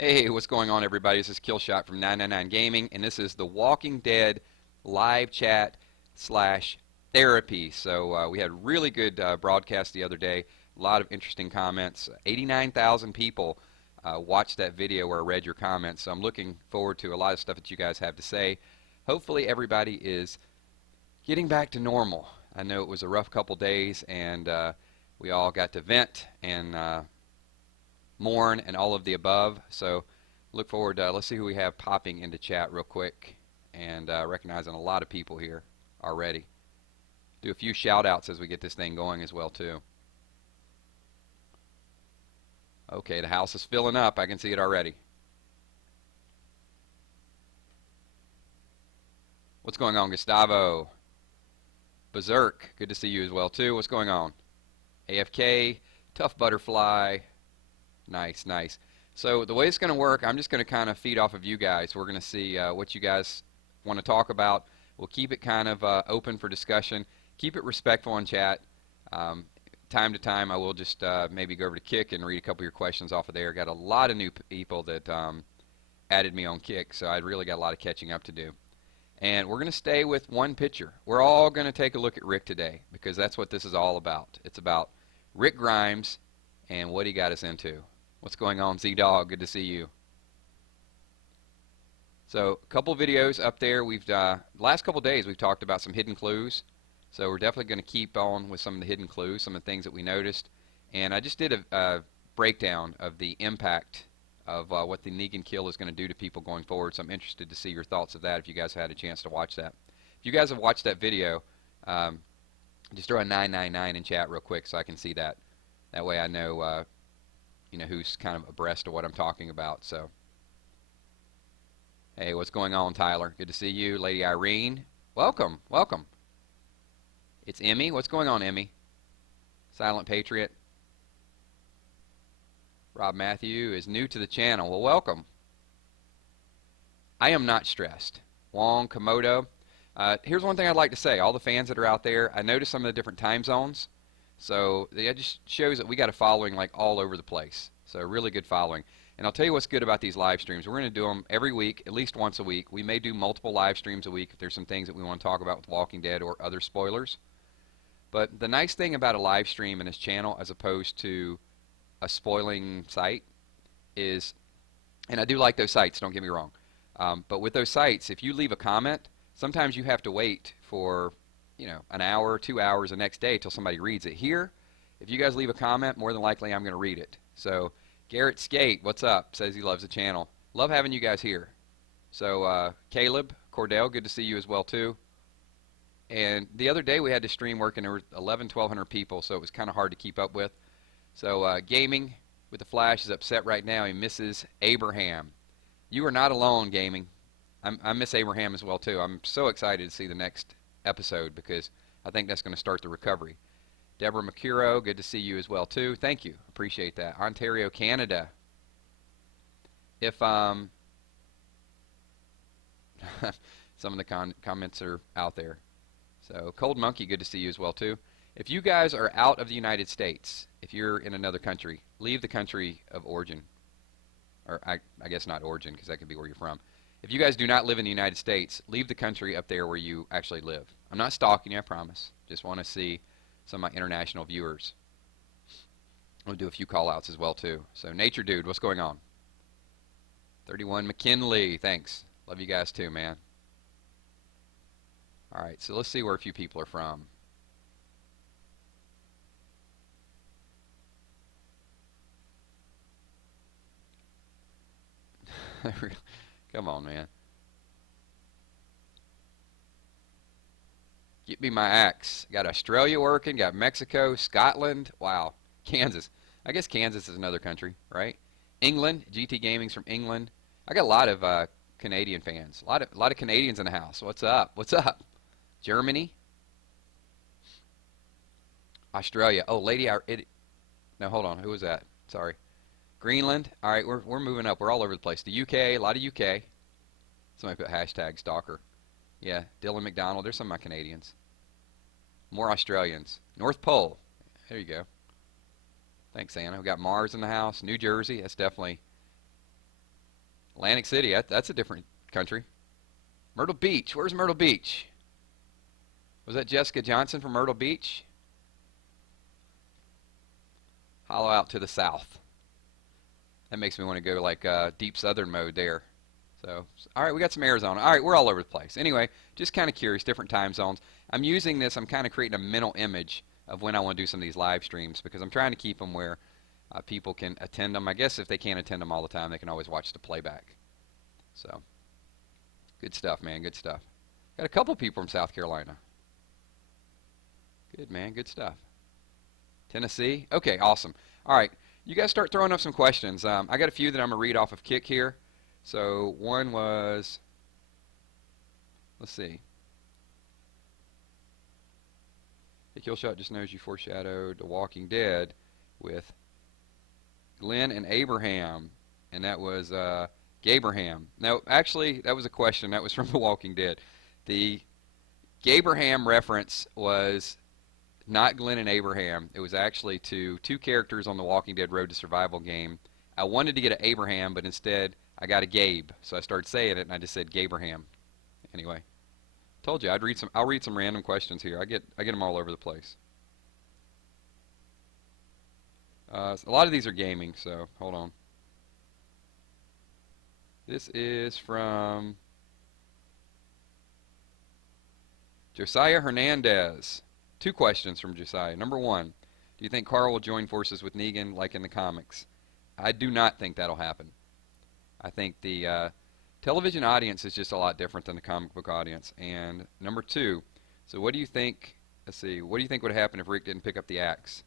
Hey, what's going on, everybody? This is Killshot from 999 Gaming, and this is the Walking Dead live chat slash therapy. So we had a really good broadcast the other day. A lot of interesting comments. 89,000 people watched that video where I read your comments. So I'm looking forward to a lot of stuff that you guys have to say. Hopefully everybody is getting back to normal. I know it was a rough couple days, and we all got to vent and mourn and all of the above. So look forward to, let's see who we have popping into chat real quick, and recognizing a lot of people here already. Do a few shout outs as we get this thing going as well too. Okay, the house is filling up. I can see it already. What's going on, Gustavo? Berserk, good to see you as well too. What's going on? AFK, Tough Butterfly. Nice, nice. So the way it's going to work, I'm just going to kind of feed off of you guys. We're going to see what you guys want to talk about. We'll keep it kind of open for discussion. Keep it respectful in chat. Time to time, I will just maybe go over to Kick and read a couple of your questions off of there. Got a lot of new people that added me on Kick, so I really got a lot of catching up to do. And we're going to stay with one picture. We're all going to take a look at Rick today, because that's what this is all about. It's about Rick Grimes and what he got us into. What's going on, Z-Dog? Good to see you. So a couple videos up there. We've last couple days we've talked about some hidden clues. So we're definitely going to keep on with some of the hidden clues, some of the things that we noticed. And I just did a breakdown of the impact of what the Negan kill is going to do to people going forward. So I'm interested to see your thoughts of that if you guys had a chance to watch that. If you guys have watched that video, just throw a 999 in chat real quick so I can see that. That way I know you know who's kind of abreast of what I'm talking about. So hey, what's going on, Tyler? Good to see you. Lady Irene, welcome, welcome. It's Emmy. What's going on, Emmy? Silent Patriot. Rob Matthew is new to the channel. Well, welcome. I am not stressed. Wong, Komodo. Here's one thing I'd like to say. All the fans that are out there, I noticed some of the different time zones. So it just shows that we got a following like all over the place. So really good following. And I'll tell you what's good about these live streams. We're going to do them every week, at least once a week. We may do multiple live streams a week if there's some things that we want to talk about with Walking Dead or other spoilers. But the nice thing about a live stream in this channel as opposed to a spoiling site is, and I do like those sites, don't get me wrong, but with those sites, if you leave a comment, sometimes you have to wait for an hour, 2 hours the next day till somebody reads it. Here, if you guys leave a comment, more than likely I'm going to read it. So Garrett Skate, what's up? Says he loves the channel. Love having you guys here. So Caleb Cordell, good to see you as well too. And the other day we had to stream work and there were 1,100 people, so it was kind of hard to keep up with. So Gaming with the Flash is upset right now. He misses Abraham. You are not alone, Gaming. I miss Abraham as well too. I'm so excited to see the next episode because I think that's going to start the recovery. Deborah McCuro, good to see you as well too. Thank you, appreciate that. Ontario, Canada. If some of the comments are out there. So Cold Monkey, good to see you as well too. If you guys are out of the United States, if you're in another country, leave the country of origin. Or I guess not origin because that could be where you're from. If you guys do not live in the United States, leave the country up there where you actually live. I'm not stalking you, I promise. Just want to see some of my international viewers. We'll do a few call outs as well too. So Nature Dude, what's going on? 31 McKinley, thanks. Love you guys too, man. Alright, so let's see where a few people are from. Come on, man. Get me my axe. Got Australia working, got Mexico, Scotland. Wow. Kansas. I guess Kansas is another country, right? England. GT Gaming's from England. I got a lot of Canadian fans. A lot of Canadians in the house. What's up? What's up? Germany. Australia. Oh, no, hold on. Who was that? Sorry. Greenland. All right, we're moving up. We're all over the place. The UK, a lot of UK. Somebody put hashtag stalker. Yeah, Dylan McDonald. There's some of my Canadians. More Australians. North Pole. There you go. Thanks, Anna. We got Mars in the house. New Jersey. That's definitely Atlantic City, that's a different country. Myrtle Beach, where's Myrtle Beach? Was that Jessica Johnson from Myrtle Beach? Hollow out to the south. That makes me want to go like deep southern mode there. So, all right, we got some Arizona. All right, we're all over the place. Anyway, just kind of curious, different time zones. I'm using this, I'm kind of creating a mental image of when I want to do some of these live streams because I'm trying to keep them where people can attend them. I guess if they can't attend them all the time, they can always watch the playback. So, good stuff, man, good stuff. Got a couple people from South Carolina. Good, man, good stuff. Tennessee? Okay, awesome. All right, you guys start throwing up some questions. I got a few that I'm going to read off of Kick here. So one was, let's see. The kill shot just knows you foreshadowed The Walking Dead with Glenn and Abraham, and that was Gabraham. No, actually, that was a question. That was from The Walking Dead. The Gabraham reference was not Glenn and Abraham. It was actually to two characters on the Walking Dead Road to Survival game. I wanted to get an Abraham, but instead I got a Gabe. So I started saying it, and I just said Gabraham. Anyway, told you I'll read some random questions here. I get them all over the place. A lot of these are gaming, so hold on. This is from Josiah Hernandez. Two questions from Josiah. Number one, do you think Carl will join forces with Negan like in the comics? I do not think that'll happen. I think the television audience is just a lot different than the comic book audience. And number two, so what do you think, let's see, what do you think would happen if Rick didn't pick up the axe?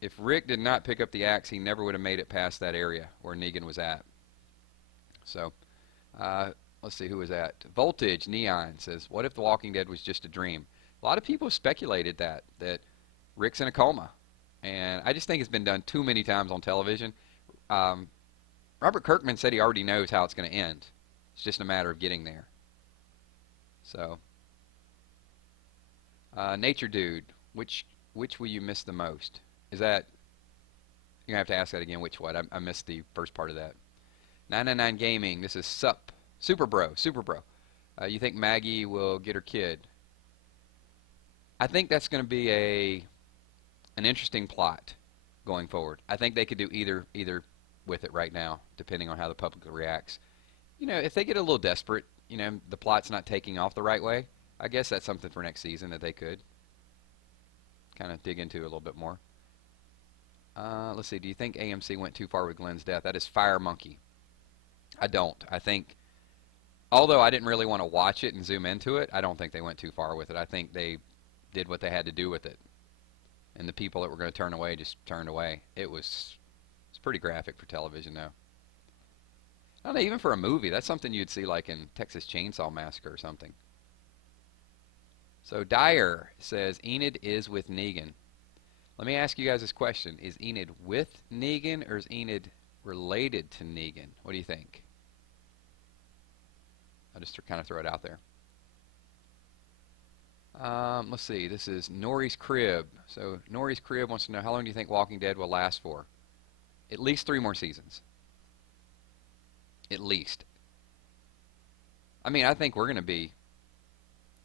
If Rick did not pick up the axe, he never would have made it past that area where Negan was at. So, let's see, who was that? Voltage Neon says, what if The Walking Dead was just a dream? A lot of people have speculated that Rick's in a coma. And I just think it's been done too many times on television. Robert Kirkman said he already knows how it's going to end. It's just a matter of getting there. So, Nature Dude, which will you miss the most? Is that, you're going to have to ask that again, which what? I missed the first part of that. 999 Gaming, this is Super Bro. You think Maggie will get her kid? I think that's going to be an interesting plot going forward. I think they could do either with it right now, depending on how the public reacts. You know, if they get a little desperate, you know, the plot's not taking off the right way, I guess that's something for next season that they could kind of dig into a little bit more. Let's see, do you think AMC went too far with Glenn's death? That is Fire Monkey. I don't. I think, although I didn't really want to watch it and zoom into it, I don't think they went too far with it. I think they did what they had to do with it. And the people that were going to turn away just turned away. It's pretty graphic for television, though. I don't know, even for a movie, that's something you'd see like in Texas Chainsaw Massacre or something. So Dyer says, Enid is with Negan. Let me ask you guys this question. Is Enid with Negan or is Enid related to Negan? What do you think? I'll just kind of throw it out there. Let's see. This is Nori's Crib. So Nori's Crib wants to know, how long do you think Walking Dead will last for? At least 3 more seasons. At least. I mean, I think we're going to be,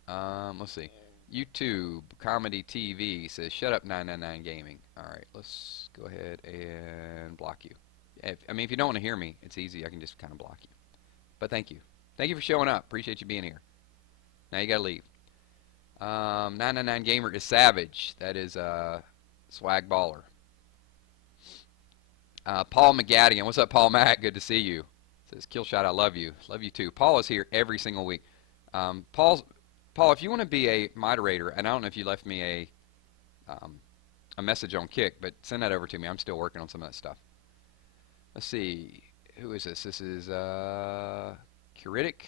let's see. YouTube Comedy TV says, shut up 999 Gaming. All right, let's go ahead and block you. I mean, if you don't want to hear me, it's easy. I can just kind of block you. But thank you. Thank you for showing up. Appreciate you being here. Now you got to leave. 999 Gamer is savage. That is Swag Baller. Paul McGadigan. What's up, Paul Mac? Good to see you. Says, Killshot, I love you. Love you too. Paul is here every single week. Paul, if you want to be a moderator, and I don't know if you left me a message on Kick, but send that over to me. I'm still working on some of that stuff. Let's see. Who is this? This is Curitic,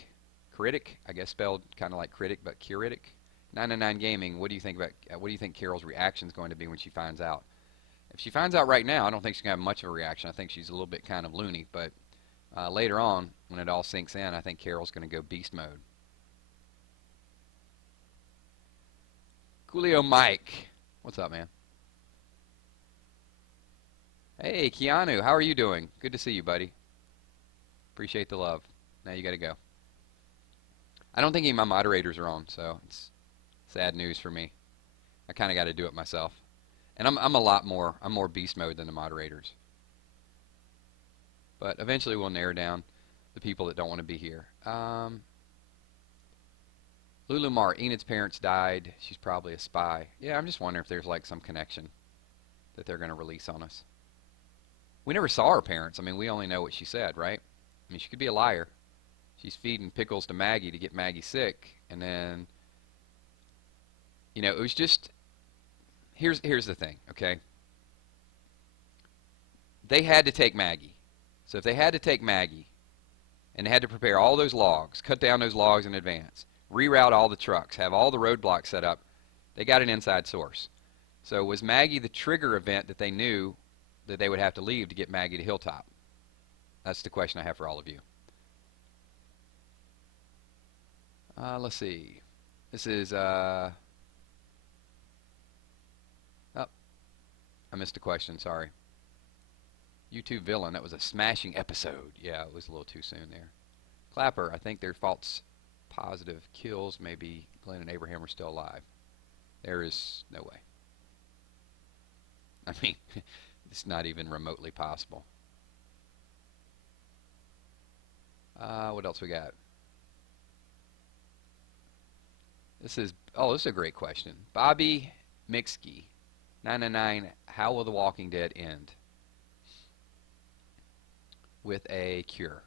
I guess spelled kind of like critic, but Curitic. 999 Gaming. What do you think Carol's reaction is going to be when she finds out? If she finds out right now, I don't think she's going to have much of a reaction. I think she's a little bit kind of loony, but later on, when it all sinks in, I think Carol's going to go beast mode. Coolio Mike. What's up, man? Hey, Keanu. How are you doing? Good to see you, buddy. Appreciate the love. Now you got to go. I don't think any of my moderators are on, so it's sad news for me. I kind of got to do it myself. And I'm more beast mode than the moderators. But eventually we'll narrow down the people that don't want to be here. Lulu Mar, Enid's parents died. She's probably a spy. Yeah, I'm just wondering if there's like some connection that they're going to release on us. We never saw her parents. I mean, we only know what she said, right? I mean, she could be a liar. She's feeding pickles to Maggie to get Maggie sick, and then, you know, it was just. Here's the thing, okay? They had to take Maggie. So if they had to take Maggie, and they had to prepare all those logs, cut down those logs in advance, reroute all the trucks, have all the roadblocks set up, they got an inside source. So was Maggie the trigger event that they knew that they would have to leave to get Maggie to Hilltop? That's the question I have for all of you. Let's see. This is, oh, I missed a question, sorry. YouTube villain, that was a smashing episode. Yeah, it was a little too soon there. Clapper, I think their false positive kills, maybe Glenn and Abraham are still alive. There is no way. I mean, it's not even remotely possible. What else we got? This is a great question. Bobby Mixkey, 999, how will The Walking Dead end? With a cure.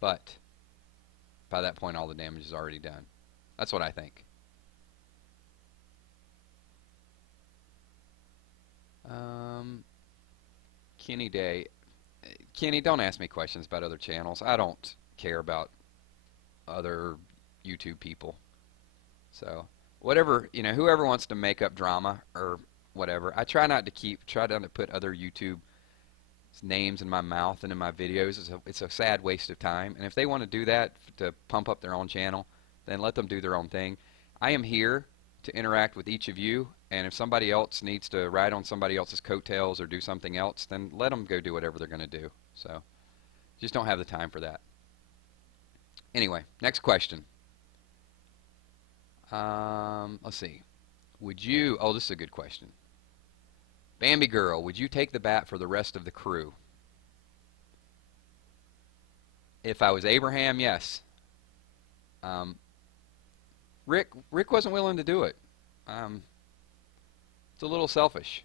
But by that point all the damage is already done. That's what I think. Kenny Day. Kenny, don't ask me questions about other channels. I don't care about other YouTube people. So, whatever, you know, whoever wants to make up drama or whatever, I try not to put other YouTube names in my mouth and in my videos. It's a sad waste of time. And if they want to do that to pump up their own channel, then let them do their own thing. I am here to interact with each of you, and if somebody else needs to ride on somebody else's coattails or do something else, then let them go do whatever they're going to do. So, just don't have the time for that. Anyway, next question. Let's see. Would you, oh, this is a good question. Bambi Girl, would you take the bat for the rest of the crew? If I was Abraham, yes. Rick wasn't willing to do it. It's a little selfish.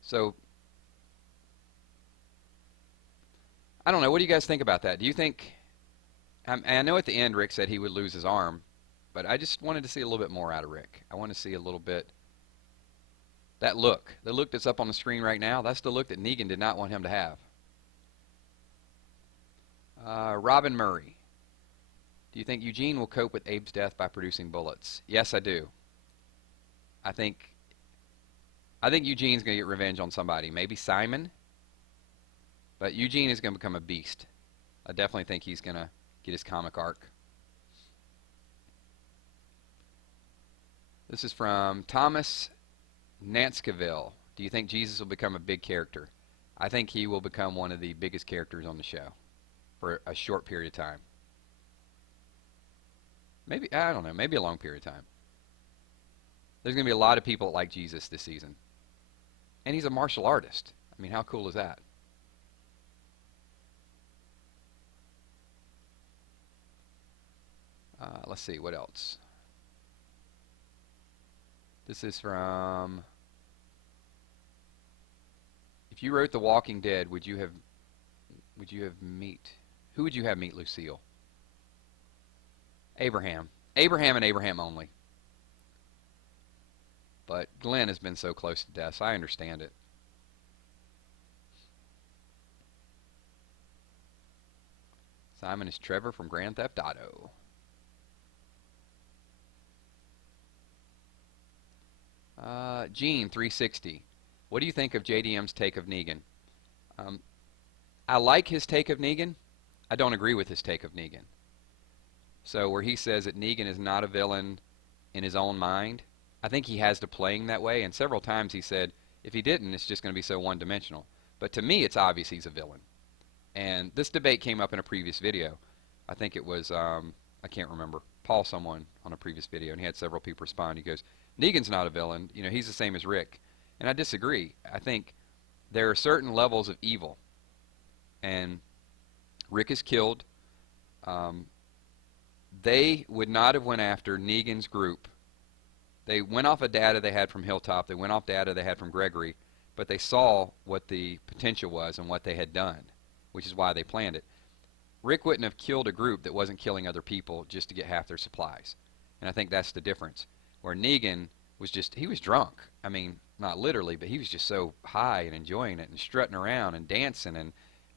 So, I don't know. What do you guys think about that? Do you think, I know at the end Rick said he would lose his arm, but I just wanted to see a little bit more out of Rick. I want to see a little bit, that look. The look that's up on the screen right now, that's the look that Negan did not want him to have. Robin Murray. Do you think Eugene will cope with Abe's death by producing bullets? Yes, I do. I think Eugene's going to get revenge on somebody. Maybe Simon. But Eugene is going to become a beast. I definitely think he's going to get his comic arc. This is from Thomas Nanskaville. Do you think Jesus will become a big character? I think he will become one of the biggest characters on the show for a short period of time. Maybe, I don't know, maybe a long period of time. There's going to be a lot of people that like Jesus this season. And he's a martial artist. I mean, how cool is that? Let's see, what else? This is from, if you wrote The Walking Dead, who would you have meet Lucille? Abraham. Abraham and Abraham only. But Glenn has been so close to death, so I understand it. Simon is Trevor from Grand Theft Auto. Gene 360. What do you think of JDM's take of Negan? I like his take of Negan. I don't agree with his take of Negan. So where he says that Negan is not a villain in his own mind, I think he has to playing that way, and several times he said, if he didn't, it's just going to be so one-dimensional. But to me, it's obvious he's a villain. And this debate came up in a previous video. I think it was, I can't remember, Paul someone on a previous video, and he had several people respond. He goes, Negan's not a villain. You know, he's the same as Rick. And I disagree. I think there are certain levels of evil. And Rick is killed. They would not have went after Negan's group. They went off of data they had from Hilltop. They went off data they had from Gregory. But they saw what the potential was and what they had done, which is why they planned it. Rick wouldn't have killed a group that wasn't killing other people just to get half their supplies. And I think that's the difference. Where Negan was just, he was drunk. I mean, not literally, but he was just so high and enjoying it and strutting around and dancing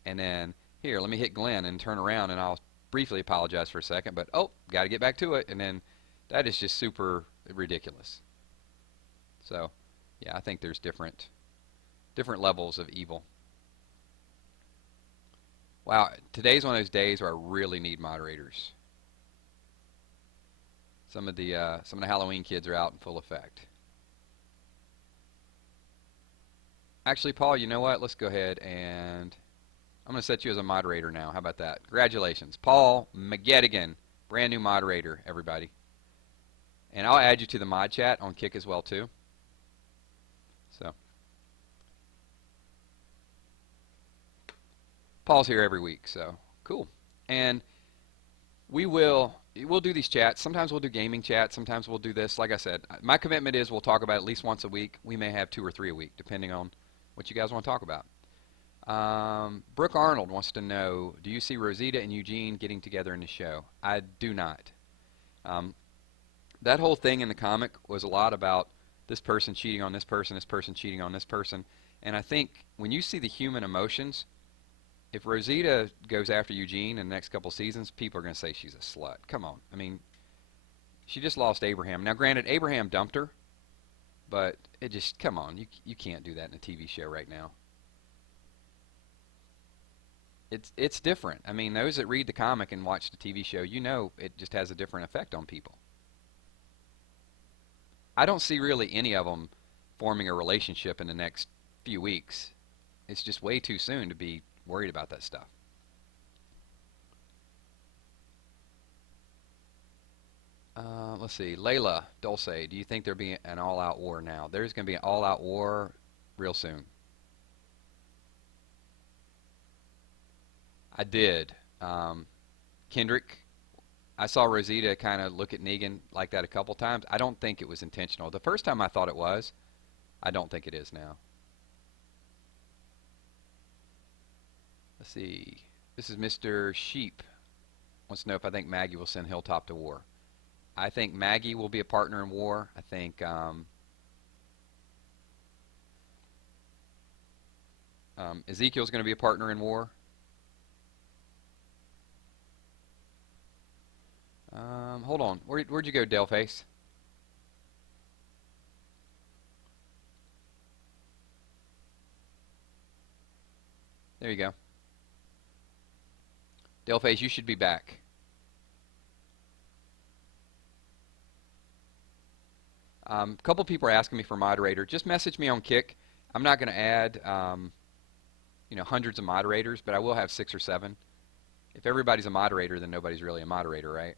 and then, here, let me hit Glenn and turn around and I'll briefly apologize for a second, but oh, got to get back to it. And then that is just super ridiculous. So, yeah, I think there's different levels of evil. Wow, today's one of those days where I really need moderators. Some of the Halloween kids are out in full effect. Actually, Paul, you know what? Let's go ahead and I'm going to set you as a moderator now. How about that? Congratulations. Paul McGettigan, brand new moderator, everybody. And I'll add you to the mod chat on Kick as well, too. So, Paul's here every week, so cool. And we'll do these chats. Sometimes we'll do gaming chats. Sometimes we'll do this. Like I said, my commitment is we'll talk about it at least once a week. We may have 2 or 3 a week, depending on what you guys want to talk about. Brooke Arnold wants to know, do you see Rosita and Eugene getting together in the show? I do not. That whole thing in the comic was a lot about this person cheating on this person cheating on this person. And I think when you see the human emotions, if Rosita goes after Eugene in the next couple seasons, people are going to say she's a slut. Come on. I mean, she just lost Abraham. Now, granted, Abraham dumped her, but it just, come on. You can't do that in a TV show right now. It's different. I mean, those that read the comic and watch the TV show, you know it just has a different effect on people. I don't see really any of them forming a relationship in the next few weeks. It's just way too soon to be worried about that stuff. Let's see. Layla Dulce, do you think there'll be an all-out war now? There's going to be an all-out war real soon. I did. Kendrick, I saw Rosita kind of look at Negan like that a couple times. I don't think it was intentional. The first time I thought it was. I don't think it is now. Let's see. This is Mr. Sheep. Wants to know if I think Maggie will send Hilltop to war. I think Maggie will be a partner in war. I think Ezekiel's going to be a partner in war. Hold on. Where'd you go, Delface? There you go. Delface, you should be back. A couple people are asking me for moderator. Just message me on Kick. I'm not going to add, hundreds of moderators, but I will have 6 or 7. If everybody's a moderator, then nobody's really a moderator, right?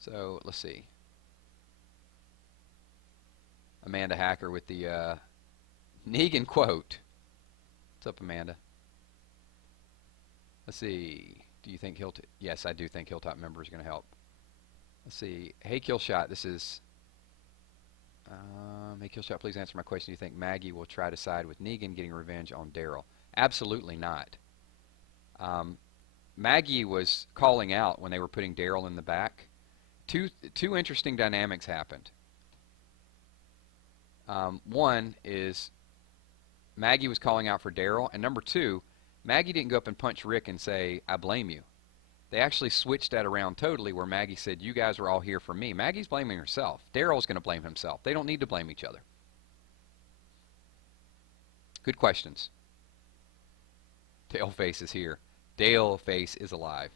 So let's see. Amanda Hacker with the Negan quote. What's up, Amanda? Let's see. Do you think Hilltop? Yes, I do think Hilltop member is going to help. Let's see. Hey, Killshot. This is. Hey, Killshot. Please answer my question. Do you think Maggie will try to side with Negan, getting revenge on Daryl? Absolutely not. Maggie was calling out when they were putting Daryl in the back. Two interesting dynamics happened. One is Maggie was calling out for Daryl, and number 2, Maggie didn't go up and punch Rick and say, I blame you. They actually switched that around totally where Maggie said, you guys were all here for me. Maggie's blaming herself. Daryl's going to blame himself. They don't need to blame each other. Good questions. Daleface is here. Daleface is alive.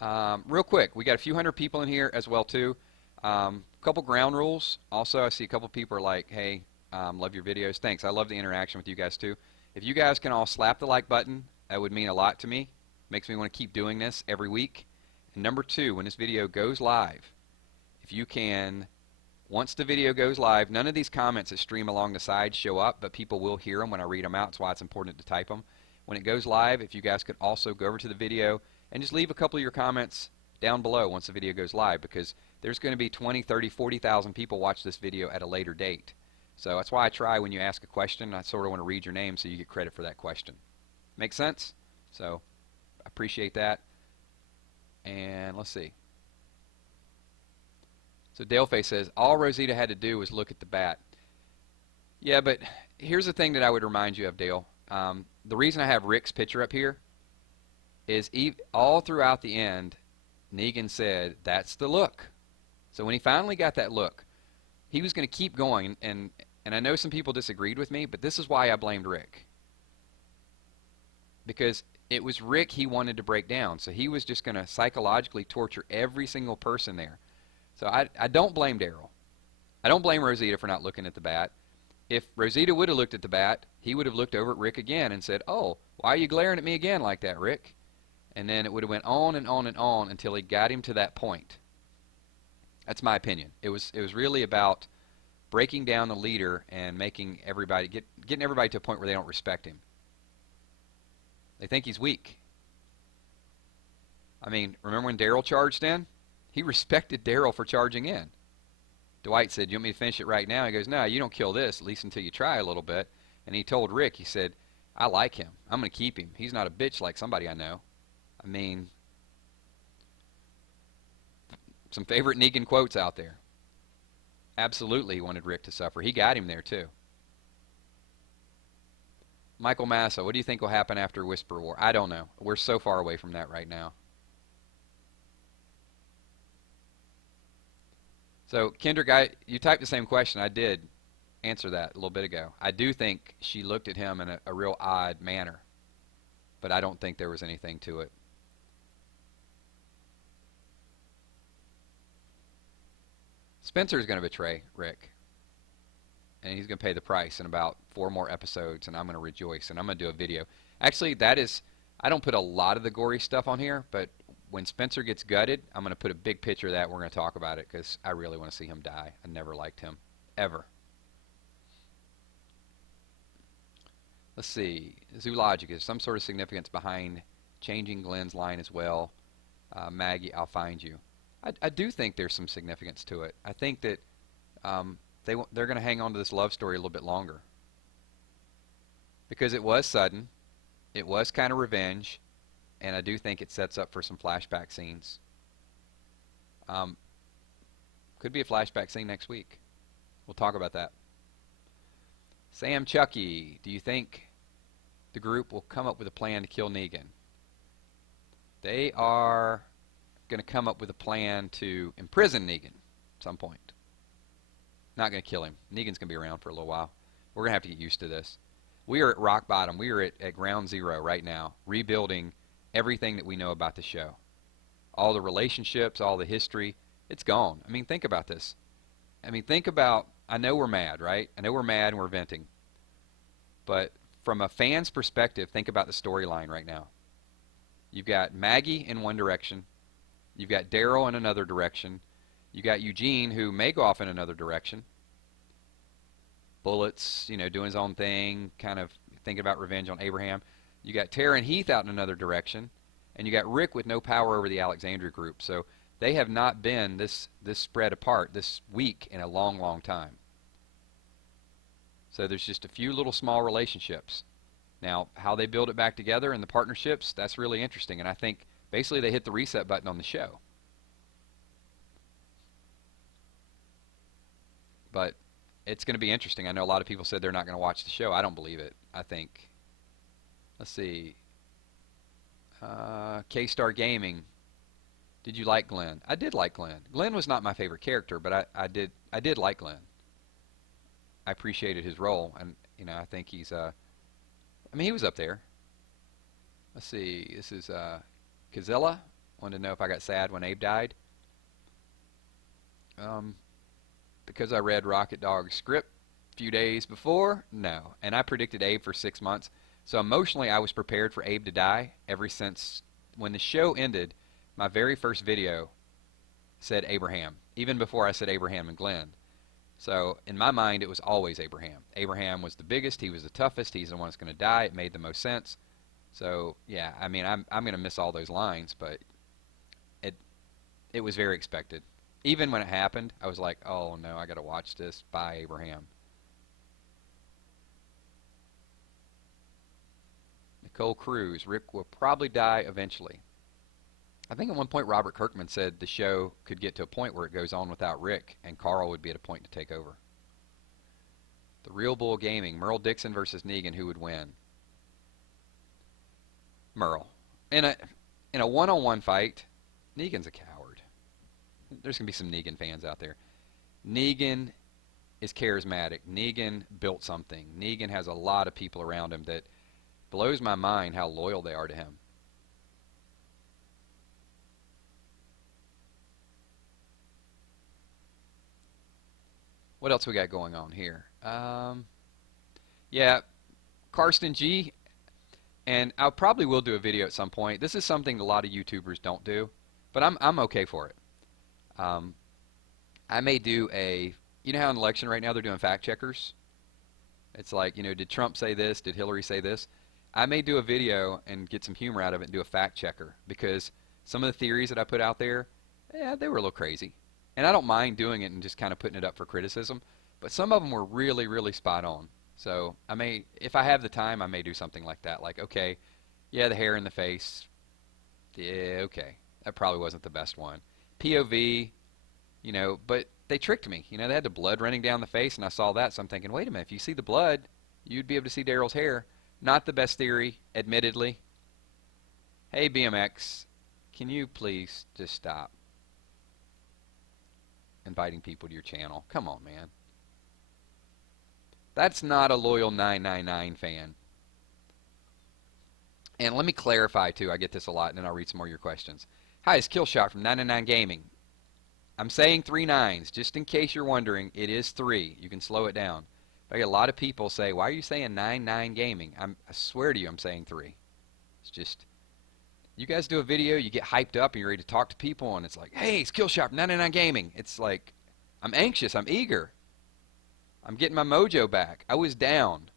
Real quick, we got a few hundred people in here as well too. Couple ground rules. Also, I see a couple people are like, "Hey, love your videos." Thanks. I love the interaction with you guys too. If you guys can all slap the like button, that would mean a lot to me. Makes me want to keep doing this every week. And number two, when this video goes live, if you can, once the video goes live, none of these comments that stream along the side show up, but people will hear them when I read them out. That's why it's important to type them. When it goes live, if you guys could also go over to the video and just leave a couple of your comments down below once the video goes live, because there's going to be 20, 30, 40,000 people watch this video at a later date. So that's why I try when you ask a question, I sort of want to read your name so you get credit for that question. Make sense? So I appreciate that. And let's see. So Daleface says, all Rosita had to do was look at the bat. Yeah, but here's the thing that I would remind you of, Dale. The reason I have Rick's picture up here is all throughout the end, Negan said, that's the look. So when he finally got that look, he was going to keep going. And I know some people disagreed with me, but this is why I blamed Rick. Because it was Rick he wanted to break down. So he was just going to psychologically torture every single person there. So I don't blame Daryl. I don't blame Rosita for not looking at the bat. If Rosita would have looked at the bat, he would have looked over at Rick again and said, oh, why are you glaring at me again like that, Rick? And then it would have went on and on and on until he got him to that point. That's my opinion. It was really about breaking down the leader and making everybody getting everybody to a point where they don't respect him. They think he's weak. I mean, remember when Daryl charged in? He respected Daryl for charging in. Dwight said, you want me to finish it right now? He goes, no, you don't kill this, at least until you try a little bit. And he told Rick, he said, I like him. I'm going to keep him. He's not a bitch like somebody I know. I mean, some favorite Negan quotes out there. Absolutely he wanted Rick to suffer. He got him there too. Michael Massa, what do you think will happen after Whisper War? I don't know. We're so far away from that right now. So, Kendrick, you typed the same question. I did answer that a little bit ago. I do think she looked at him in a real odd manner, but I don't think there was anything to it. Spencer's going to betray Rick, and he's going to pay the price in about 4 more episodes, and I'm going to rejoice, and I'm going to do a video. Actually, I don't put a lot of the gory stuff on here, but when Spencer gets gutted, I'm going to put a big picture of that. We're going to talk about it because I really want to see him die. I never liked him, ever. Let's see. Zoologic, is some sort of significance behind changing Glenn's line as well. Maggie, I'll find you. I do think there's some significance to it. I think that they're going to hang on to this love story a little bit longer. Because it was sudden. It was kind of revenge. And I do think it sets up for some flashback scenes. Could be a flashback scene next week. We'll talk about that. Sam Chucky, do you think the group will come up with a plan to kill Negan? They are going to come up with a plan to imprison Negan at some point. Not going to kill him. Negan's going to be around for a little while. We're going to have to get used to this. We are at rock bottom. We are at ground zero right now, rebuilding everything that we know about the show. All the relationships, all the history, it's gone. I mean, think about this. I mean, think about, I know we're mad, right? I know we're mad and we're venting. But from a fan's perspective, think about the storyline right now. You've got Maggie in one direction. You've got Daryl in another direction. You got Eugene, who may go off in another direction. Bullets, doing his own thing, kind of thinking about revenge on Abraham. You got Tara and Heath out in another direction, and you got Rick with no power over the Alexandria group. So they have not been this spread apart, this weak in a long, long time. So there's just a few little small relationships. Now, how they build it back together and the partnerships, that's really interesting. And I think basically they hit the reset button on the show. But it's going to be interesting. I know a lot of people said they're not going to watch the show. I don't believe it. I think, let's see, K-Star Gaming, did you like Glenn? I did like Glenn. Glenn was not my favorite character, but I did like Glenn. I appreciated his role, and I think he's he was up there. Let's see, this is Kazilla. Wanted to know if I got sad when Abe died. Um, because I read Rocket Dog's script a few days before? No. And I predicted Abe for 6 months. So emotionally, I was prepared for Abe to die ever since when the show ended. My very first video said Abraham, even before I said Abraham and Glenn. So in my mind, it was always Abraham. Abraham was the biggest. He was the toughest. He's the one that's going to die. It made the most sense. So yeah, I mean, I'm going to miss all those lines, but it it was very expected. Even when it happened, I was like, oh no, I got to watch this. Bye, Abraham. Nicole Cruz, Rick will probably die eventually. I think at one point Robert Kirkman said the show could get to a point where it goes on without Rick, and Carl would be at a point to take over. The Real Bull Gaming, Merle Dixon versus Negan, who would win? Merle. In a one-on-one fight, Negan's a coward. There's going to be some Negan fans out there. Negan is charismatic. Negan built something. Negan has a lot of people around him that blows my mind how loyal they are to him. What else we got going on here? Yeah, Karsten G, and I probably will do a video at some point. This is something a lot of YouTubers don't do, but I'm okay for it. I may do a, you know how in the election right now they're doing fact checkers? It's like, did Trump say this? Did Hillary say this? I may do a video and get some humor out of it and do a fact checker, because some of the theories that I put out there, yeah, they were a little crazy. And I don't mind doing it and just kind of putting it up for criticism, but some of them were really, really spot on. So I may, if I have the time, I may do something like that. Like, okay, yeah, the hair in the face, yeah, okay, that probably wasn't the best one. POV, but they tricked me. They had the blood running down the face, and I saw that, so I'm thinking, wait a minute, if you see the blood, you'd be able to see Daryl's hair. Not the best theory, admittedly. Hey, BMX, can you please just stop inviting people to your channel? Come on, man. That's not a loyal 999 fan. And let me clarify, too. I get this a lot, and then I'll read some more of your questions. Hi, it's Killshot from 999 Gaming. I'm saying 3 9s. Just in case you're wondering, it is 3. You can slow it down. But I get a lot of people say, why are you saying 99 Gaming? I swear to you, I'm saying 3. It's just, you guys do a video, you get hyped up, and you're ready to talk to people, and it's like, hey, it's Killshot from 99 Gaming. It's like, I'm anxious. I'm eager. I'm getting my mojo back. I was down.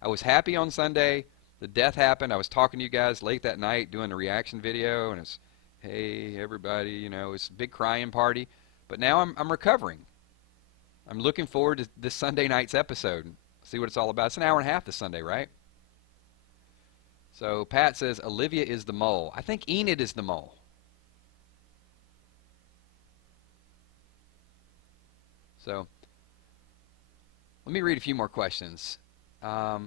I was happy on Sunday. The death happened. I was talking to you guys late that night doing a reaction video, and it's, hey, everybody, it's a big crying party. But now I'm recovering. I'm looking forward to this Sunday night's episode. See what it's all about. It's an hour and a half this Sunday, right? So Pat says Olivia is the mole. I think Enid is the mole. So let me read a few more questions. A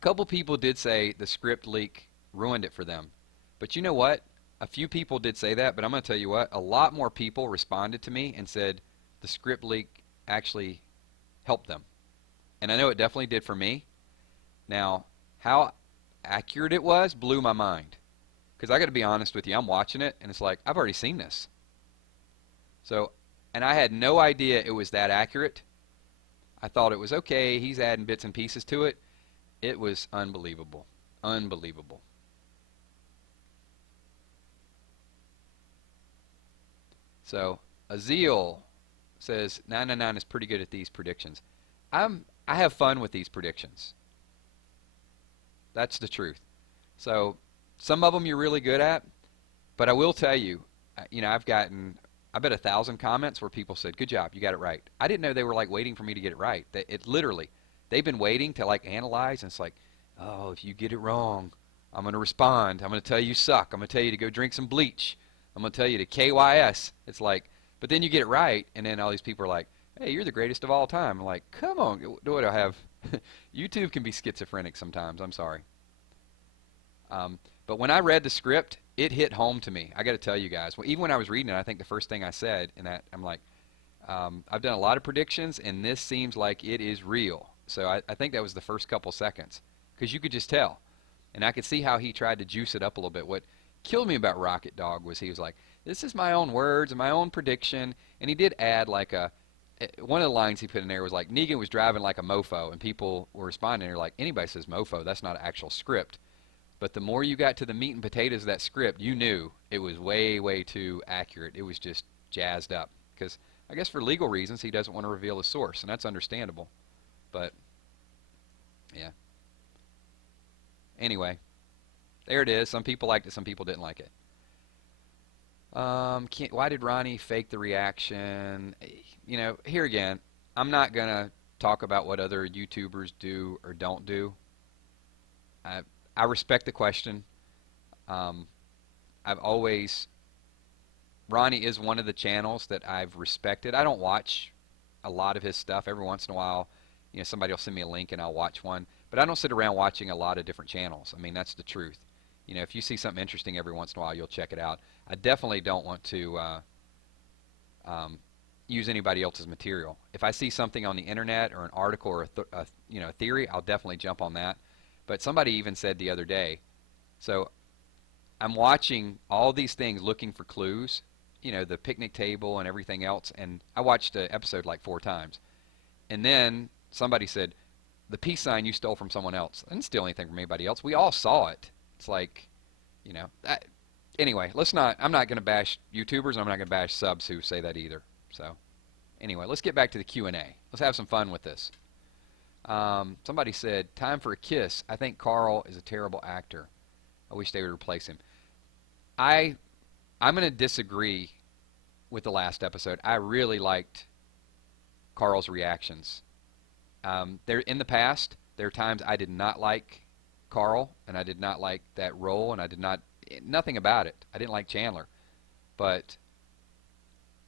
couple people did say the script leak ruined it for them. But you know what? A few people did say that, but I'm going to tell you what. A lot more people responded to me and said the script leak actually helped them. And I know it definitely did for me. Now, how accurate it was blew my mind. Because I got to be honest with you, I'm watching it, and it's like, I've already seen this. So, and I had no idea it was that accurate. I thought it was okay, he's adding bits and pieces to it. It was unbelievable. Unbelievable. So, Azil says 999 is pretty good at these predictions. I have fun with these predictions. That's the truth. So, some of them you're really good at, but I will tell you, I've gotten, I bet 1,000 comments where people said, good job, you got it right. I didn't know they were like waiting for me to get it right. It literally, they've been waiting to like analyze, and it's like, oh, if you get it wrong, I'm going to respond. I'm going to tell you suck. I'm going to tell you to go drink some bleach. I'm going to tell you to KYS. It's like, but then you get it right, and then all these people are like, hey, you're the greatest of all time. I'm like, come on, what do I have? YouTube can be schizophrenic sometimes. I'm sorry. But when I read the script, it hit home to me. I got to tell you guys. Well, even when I was reading it, I think the first thing I said, and that I'm like, I've done a lot of predictions, and this seems like it is real. So I think that was the first couple seconds, because you could just tell, and I could see how he tried to juice it up a little bit. What killed me about Rocket Dog was he was like, "This is my own words and my own prediction," and he did add like a one of the lines he put in there was like Negan was driving like a mofo, and people were responding. They're like, anybody says mofo, that's not an actual script. But the more you got to the meat and potatoes of that script, you knew it was way, way too accurate. It was just jazzed up because I guess for legal reasons he doesn't want to reveal the source, and that's understandable. But yeah. Anyway, there it is. Some people liked it, some people didn't like it. Why did Ronnie fake the reaction? Here again, I'm not gonna talk about what other YouTubers do or don't do. I I respect the question. Um, I've always Ronnie is one of the channels that I've respected. I don't watch a lot of his stuff. Every once in a while, somebody will send me a link and I'll watch one. But I don't sit around watching a lot of different channels. I mean, that's the truth. If you see something interesting every once in a while, you'll check it out. I definitely don't want to use anybody else's material. If I see something on the internet or an article or a theory, I'll definitely jump on that. But somebody even said the other day, so I'm watching all these things looking for clues, the picnic table and everything else, and I watched the episode like 4 times. And then somebody said, the peace sign you stole from someone else. I didn't steal anything from anybody else. We all saw it. It's like, anyway, I'm not going to bash YouTubers, and I'm not going to bash subs who say that either. So, anyway, let's get back to the Q&A. Let's have some fun with this. Somebody said, time for a kiss. I think Carl is a terrible actor. I wish they would replace him. I'm going to disagree with the last episode. I really liked Carl's reactions. In the past, there are times I did not like Carl, and I did not like that role, and nothing about it. I didn't like Chandler. But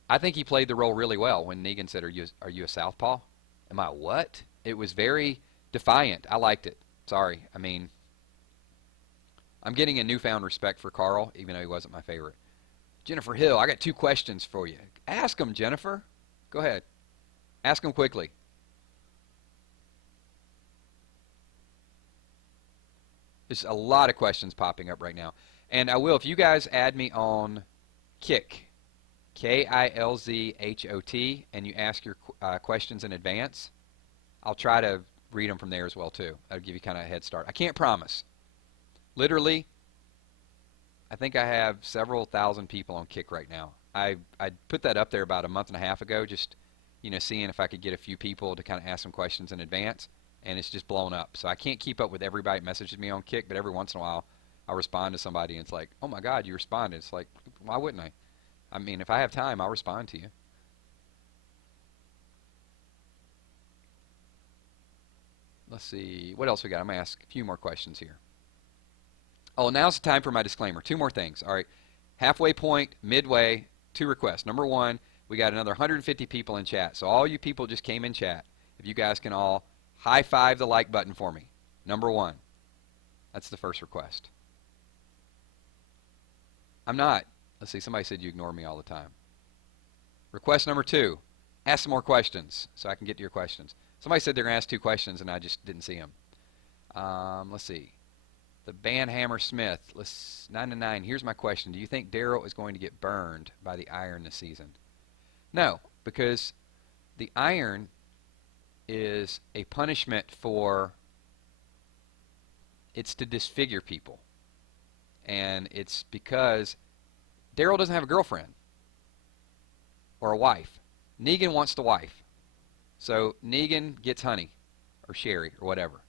I think he played the role really well when Negan said, are you a southpaw? Am I what? It was very defiant. I liked it. Sorry. I mean, I'm getting a newfound respect for Carl, even though he wasn't my favorite. Jennifer Hill, I got 2 questions for you. Ask them, Jennifer. Go ahead. Ask them quickly. There's a lot of questions popping up right now. And I will, if you guys add me on Kick, Kilzhot, and you ask your questions in advance, I'll try to read them from there as well, too. That'll give you kind of a head start. I can't promise. Literally, I think I have several thousand people on Kick right now. I put that up there about a month and a half ago, just seeing if I could get a few people to kind of ask some questions in advance, and it's just blown up. So I can't keep up with everybody that messages me on Kick, but every once in a while I'll respond to somebody, and it's like, oh my God, you responded. It's like, why wouldn't I? I mean, if I have time, I'll respond to you. Let's see, what else we got? I'm going to ask a few more questions here. Oh, now's the time for my disclaimer. 2 more things. All right, halfway point, midway, 2 requests. Number 1, we got another 150 people in chat. So all you people just came in chat. If you guys can all high five the like button for me. Number 1. That's the first request. I'm not. Let's see, somebody said you ignore me all the time. Request number 2, ask some more questions so I can get to your questions. Somebody said they're going to ask 2 questions and I just didn't see them. Let's see. The Banhammer Smith, 9-9. Here's my question. Do you think Daryl is going to get burned by the iron this season? No, because the iron is a punishment it's to disfigure people. And it's because Daryl doesn't have a girlfriend or a wife. Negan wants the wife. So Negan gets Honey or Sherry or whatever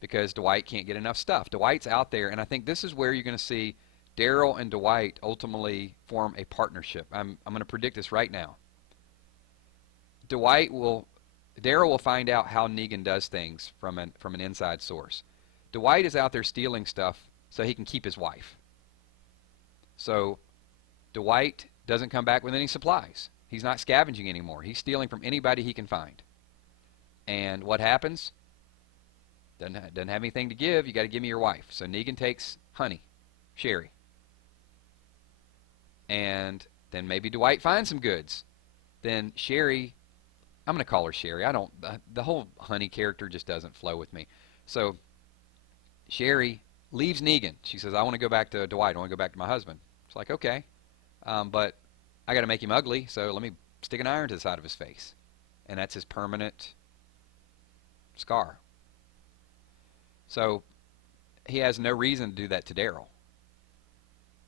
because Dwight can't get enough stuff. Dwight's out there, and I think this is where you're going to see Daryl and Dwight ultimately form a partnership. I'm going to predict this right now. Daryl will find out how Negan does things from an inside source. Dwight is out there stealing stuff so he can keep his wife. So Dwight doesn't come back with any supplies. He's not scavenging anymore. He's stealing from anybody he can find. And what happens? Doesn't have anything to give. You got to give me your wife. So Negan takes Honey, Sherry. And then maybe Dwight finds some goods. Then Sherry, I'm going to call her Sherry. The whole Honey character just doesn't flow with me. So Sherry Leaves Negan. She says, I want to go back to Dwight. I want to go back to my husband. It's like, okay, but I got to make him ugly, so let me stick an iron to the side of his face. And that's his permanent scar. So he has no reason to do that to Daryl.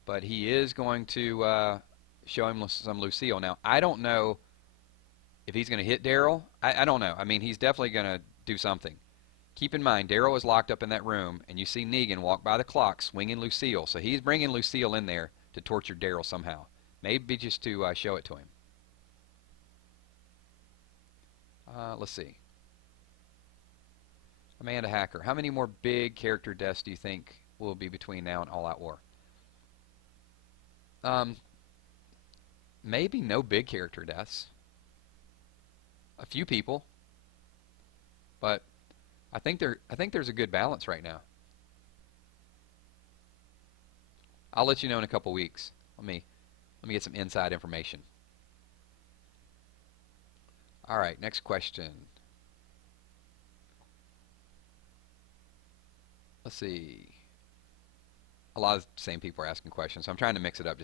But he is going to show him some Lucille. Now, I don't know if he's going to hit Daryl. I don't know. I mean, he's definitely going to do something. Keep in mind, Daryl is locked up in that room, and you see Negan walk by the clock swinging Lucille. So he's bringing Lucille in there to torture Daryl somehow. Maybe just to show it to him. Let's see. Amanda Hacker, how many more big character deaths do you think will be between now and All Out War? Maybe no big character deaths. A few people, but I think there's a good balance right now. I'll let you know in a couple weeks. Let me get some inside information. All right, next question. Let's see. A lot of the same people are asking questions, so I'm trying to mix it up.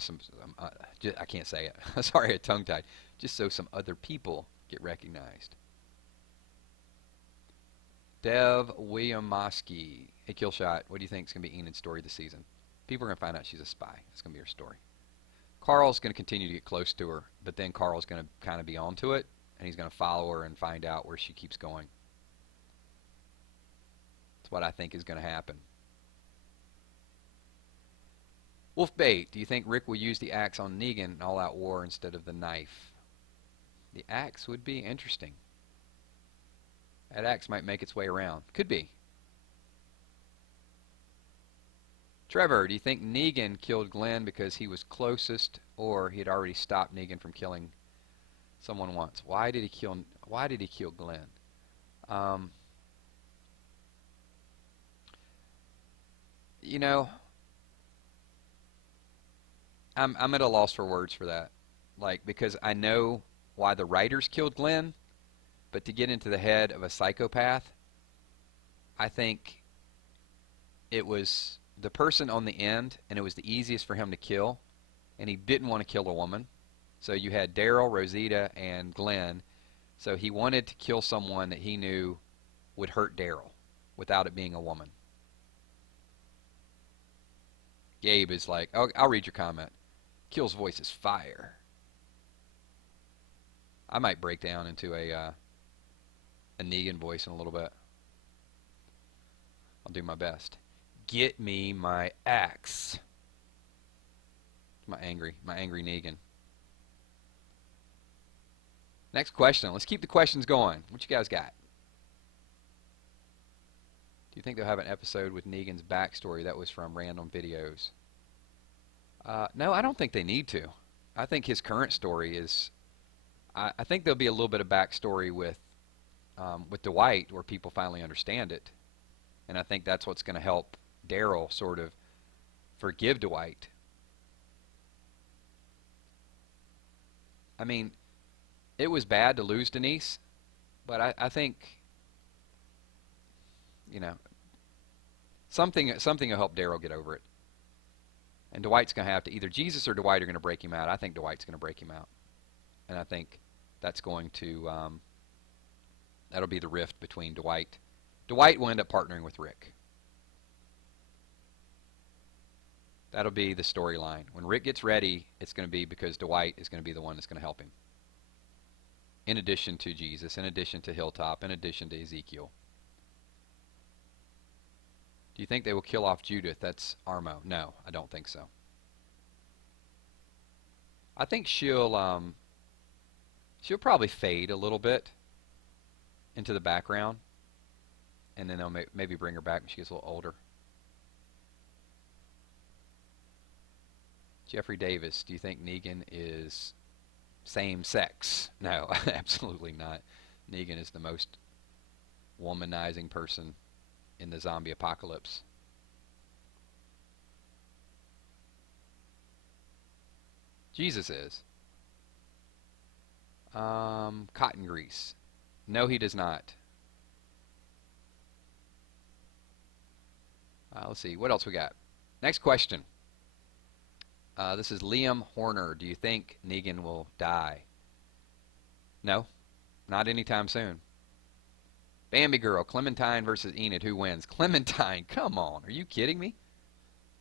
I can't say it. Sorry, I tongue-tied. Just so some other people get recognized. Dev Williamowski. Hey, Killshot, what do you think is going to be Enid's story this season? People are going to find out she's a spy. It's going to be her story. Carl's going to continue to get close to her, but then Carl's going to kind of be onto it, and he's going to follow her and find out where she keeps going. That's what I think is going to happen. Wolfbait, do you think Rick will use the axe on Negan in All Out War instead of the knife? The axe would be interesting. That axe might make its way around. Could be. Trevor, do you think Negan killed Glenn because he was closest, or he had already stopped Negan from killing someone once? Why did he kill Glenn? You know, I'm at a loss for words for that. Like, because I know why the writers killed Glenn, but to get into the head of a psychopath, I think it was the person on the end, and it was the easiest for him to kill, and he didn't want to kill a woman. So you had Daryl, Rosita, and Glenn. So he wanted to kill someone that he knew would hurt Daryl without it being a woman. Gabe is like, oh, I'll read your comment. Kill's voice is fire. I might break down into a Negan voice in a little bit. I'll do my best. Get me my axe. My angry Negan. Next question. Let's keep the questions going. What you guys got? Do you think they'll have an episode with Negan's backstory? That was from random videos. No, I don't think they need to. I think his current story is... I think there'll be a little bit of backstory with Dwight where people finally understand it. And I think that's what's going to help Daryl sort of forgive Dwight. I mean, it was bad to lose Denise, but I think, you know, something will help Daryl get over it. And Dwight's going to have to, either Jesus or Dwight are going to break him out. I think Dwight's going to break him out. And I think that's going to, that'll be the rift between Dwight. Dwight will end up partnering with Rick. That'll be the storyline. When Rick gets ready, it's going to be because Dwight is going to be the one that's going to help him. In addition to Jesus, in addition to Hilltop, in addition to Ezekiel. Do you think they will kill off Judith? That's Armo. No, I don't think so. I think she'll probably fade a little bit into the background, and then they'll maybe bring her back when she gets a little older. Jeffrey Davis, do you think Negan is same sex? No, absolutely not. Negan is the most womanizing person in the zombie apocalypse. Jesus is. Cotton grease. No, he does not. Let's see. What else we got? Next question. This is Liam Horner. Do you think Negan will die? No, not anytime soon. Bambi Girl, Clementine versus Enid. Who wins? Clementine. Come on. Are you kidding me?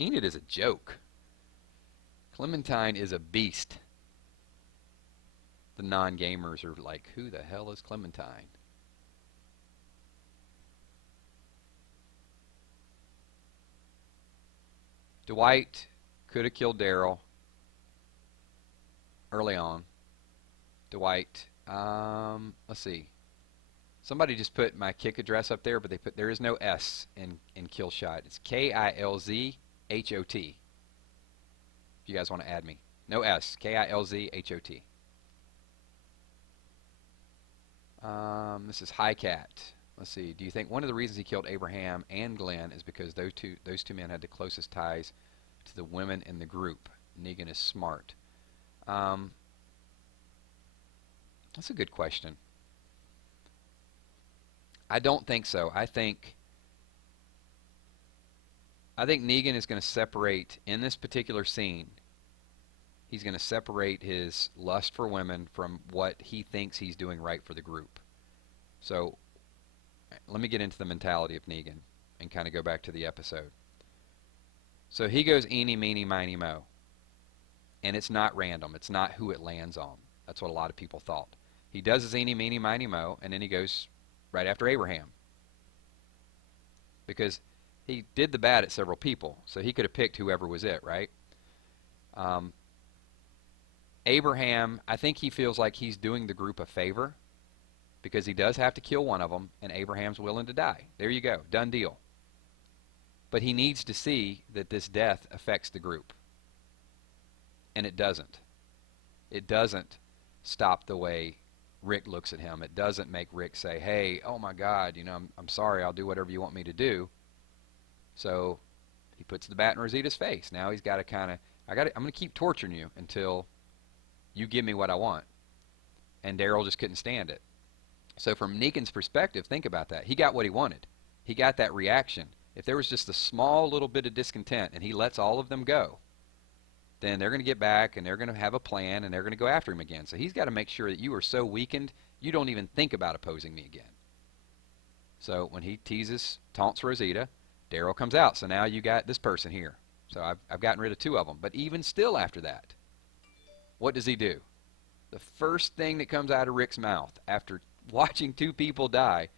Enid is a joke. Clementine is a beast. The non-gamers are like, who the hell is Clementine? Dwight could have killed Daryl early on. Dwight, let's see. Somebody just put my kick address up there, but there is no S in kill shot. It's Kilzhot. If you guys want to add me. No S. Kilzhot. This is Highcat. Let's see. Do you think one of the reasons he killed Abraham and Glenn is because those two men had the closest ties to the women in the group? Negan is smart. That's a good question. I don't think so. I think Negan is going to separate in this particular scene. He's going to separate his lust for women from what he thinks he's doing right for the group. So let me get into the mentality of Negan and kind of go back to the episode. So he goes eeny, meeny, miny, mo. And it's not random. It's not who it lands on. That's what a lot of people thought. He does his eeny, meeny, miny, mo, and then he goes right after Abraham. Because he did the bad at several people, so he could have picked whoever was it, right? Abraham, I think he feels like he's doing the group a favor because he does have to kill one of them, and Abraham's willing to die. There you go. Done deal. But he needs to see that this death affects the group. And it doesn't. It doesn't stop the way Rick looks at him. It doesn't make Rick say, hey, oh my God, I'm sorry, I'll do whatever you want me to do. So he puts the bat in Rosita's face. Now he's got to kind of, I'm going to keep torturing you until you give me what I want. And Daryl just couldn't stand it. So from Negan's perspective, think about that. He got what he wanted. He got that reaction. If there was just a small little bit of discontent and he lets all of them go, then they're going to get back and they're going to have a plan and they're going to go after him again. So he's got to make sure that you are so weakened you don't even think about opposing me again. So when he taunts Rosita, Daryl comes out. So now you got this person here. So I've gotten rid of two of them. But even still after that, what does he do? The first thing that comes out of Rick's mouth after watching two people die,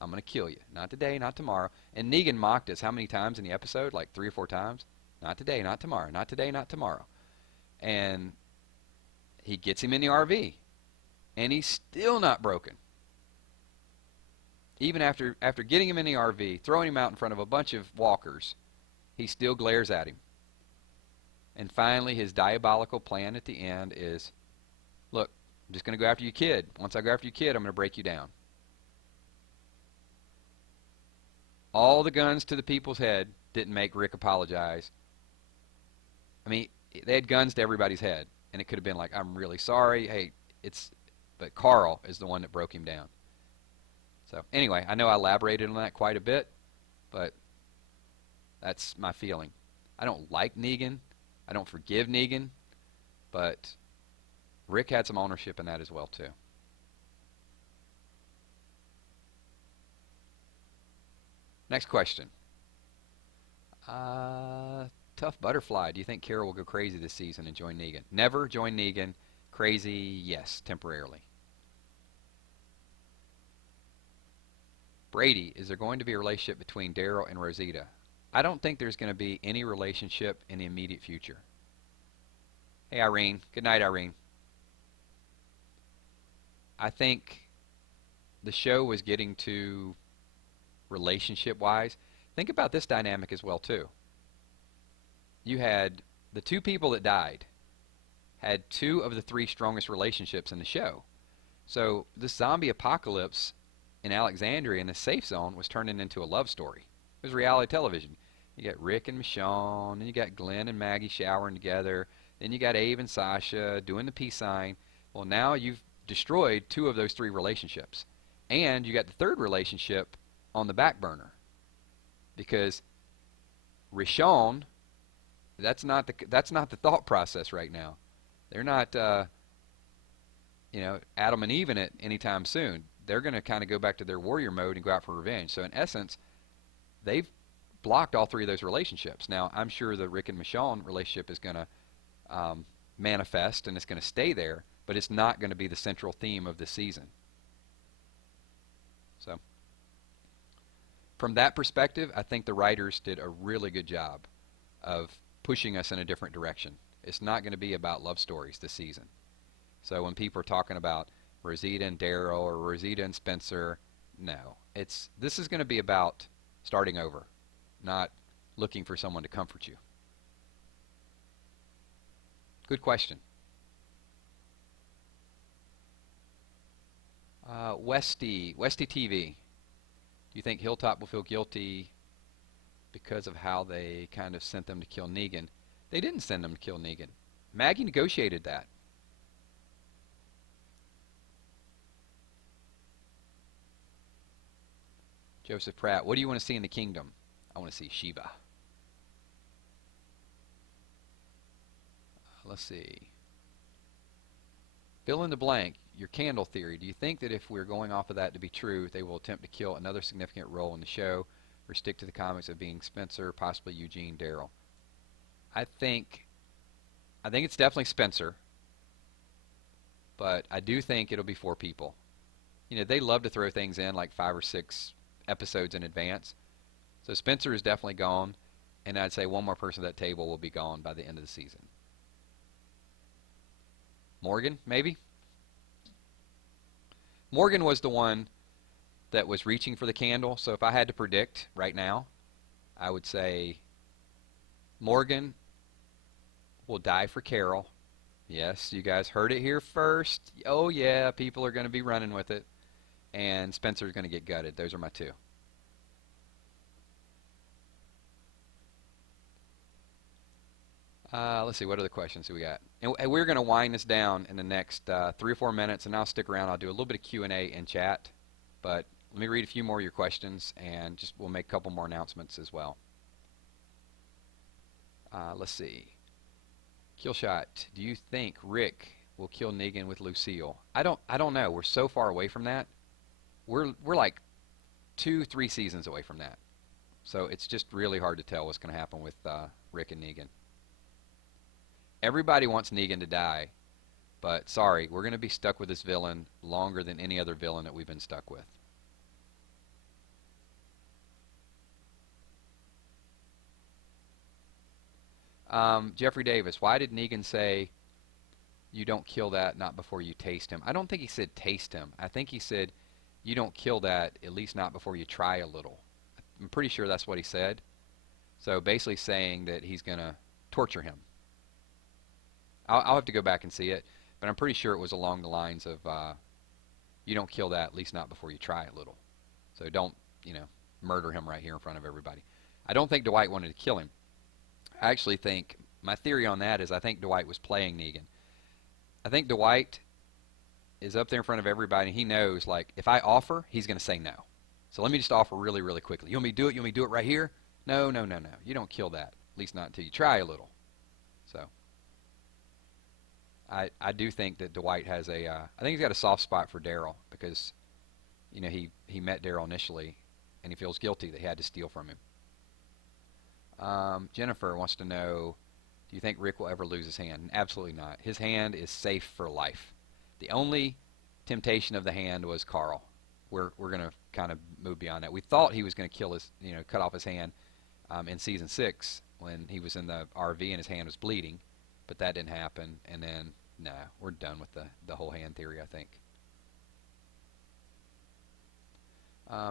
I'm going to kill you. Not today, not tomorrow. And Negan mocked us how many times in the episode? Like 3 or 4 times? Not today, not tomorrow. Not today, not tomorrow. And he gets him in the RV. And he's still not broken. Even after getting him in the RV, throwing him out in front of a bunch of walkers, he still glares at him. And finally, his diabolical plan at the end is, look, I'm just going to go after your kid. Once I go after your kid, I'm going to break you down. All the guns to the people's head didn't make Rick apologize. I mean, they had guns to everybody's head, and it could have been like, I'm really sorry. Hey, but Carl is the one that broke him down. So anyway, I know I elaborated on that quite a bit, but that's my feeling. I don't like Negan. I don't forgive Negan, but Rick had some ownership in that as well too. Next question. Tough Butterfly. Do you think Carol will go crazy this season and join Negan? Never join Negan. Crazy, yes, temporarily. Brady, is there going to be a relationship between Daryl and Rosita? I don't think there's going to be any relationship in the immediate future. Hey, Irene. Good night, Irene. I think the show was getting to relationship-wise. Think about this dynamic as well, too. You had the two people that died had 2 of the 3 strongest relationships in the show. So this zombie apocalypse in Alexandria in the safe zone was turning into a love story. It was reality television. You got Rick and Michonne, and you got Glenn and Maggie showering together, then you got Abe and Sasha doing the peace sign. Well, now you've destroyed 2 of those 3 relationships. And you got the third relationship on the back burner. Because Rishon, that's not the thought process right now. They're not Adam and Eve in it anytime soon. They're going to kind of go back to their warrior mode and go out for revenge. So in essence, they've blocked all three of those relationships. Now I'm sure the Rick and Michonne relationship is going to manifest and it's going to stay there, but it's not going to be the central theme of the season. So from that perspective, I think the writers did a really good job of pushing us in a different direction. It's not going to be about love stories this season. So when people are talking about Rosita and Daryl or Rosita and Spencer, no. This is going to be about starting over, not looking for someone to comfort you. Good question. Westy TV. Do you think Hilltop will feel guilty because of how they kind of sent them to kill Negan? They didn't send them to kill Negan. Maggie negotiated that. Joseph Pratt, what do you want to see in the kingdom? I want to see Sheba. Let's see. Fill in the blank. Your candle theory. Do you think that if we're going off of that to be true, they will attempt to kill another significant role in the show, or stick to the comics of being Spencer, possibly Eugene, Daryl? I think it's definitely Spencer, but I do think it'll be 4 people. They love to throw things in like 5 or 6 episodes in advance. So Spencer is definitely gone, and I'd say one more person at that table will be gone by the end of the season. Morgan, maybe? Morgan was the one that was reaching for the candle, so if I had to predict right now, I would say Morgan will die for Carol. Yes, you guys heard it here first. Oh yeah, people are going to be running with it. And Spencer's going to get gutted. Those are my 2. Let's see, what other questions do we got? And we're going to wind this down in the next 3 or 4 minutes, and I'll stick around. I'll do a little bit of Q&A and chat, but let me read a few more of your questions, and we'll make a couple more announcements as well. Let's see. Killshot, do you think Rick will kill Negan with Lucille? I don't know. We're so far away from that. We're like 2-3 seasons away from that. So it's just really hard to tell what's going to happen with Rick and Negan. Everybody wants Negan to die, but sorry, we're going to be stuck with this villain longer than any other villain that we've been stuck with. Jeffrey Davis, why did Negan say you don't kill that not before you taste him? I don't think he said taste him. I think he said you don't kill that, at least not before you try a little. I'm pretty sure that's what he said. So basically saying that he's going to torture him. I'll have to go back and see it, but I'm pretty sure it was along the lines of you don't kill that, at least not before you try a little. So don't, murder him right here in front of everybody. I don't think Dwight wanted to kill him. I actually think, my theory on that is I think Dwight was playing Negan. I think Dwight is up there in front of everybody, and he knows, like, if I offer, he's going to say no. So let me just offer really, really quickly. You want me to do it? You want me to do it right here? No. You don't kill that, at least not until you try a little. So I do think that Dwight has I think he's got a soft spot for Daryl because, he met Daryl initially, and he feels guilty that he had to steal from him. Jennifer wants to know, do you think Rick will ever lose his hand? Absolutely not. His hand is safe for life. The only temptation of the hand was Carl. We're going to kind of move beyond that. We thought he was going to cut off his hand in season 6 when he was in the RV and his hand was bleeding, but that didn't happen. And then, no, we're done with the whole hand theory, I think.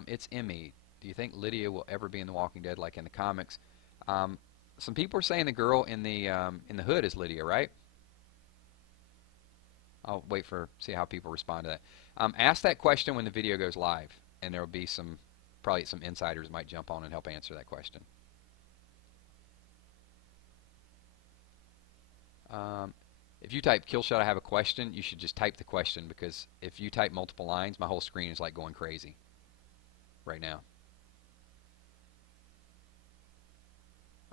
It's Emmy. Do you think Lydia will ever be in The Walking Dead like in the comics? Some people are saying the girl in the hood is Lydia, right? I'll wait see how people respond to that. Ask that question when the video goes live, and there will be probably some insiders might jump on and help answer that question. If you type Killshot, I have a question, you should just type the question, because if you type multiple lines, my whole screen is like going crazy right now.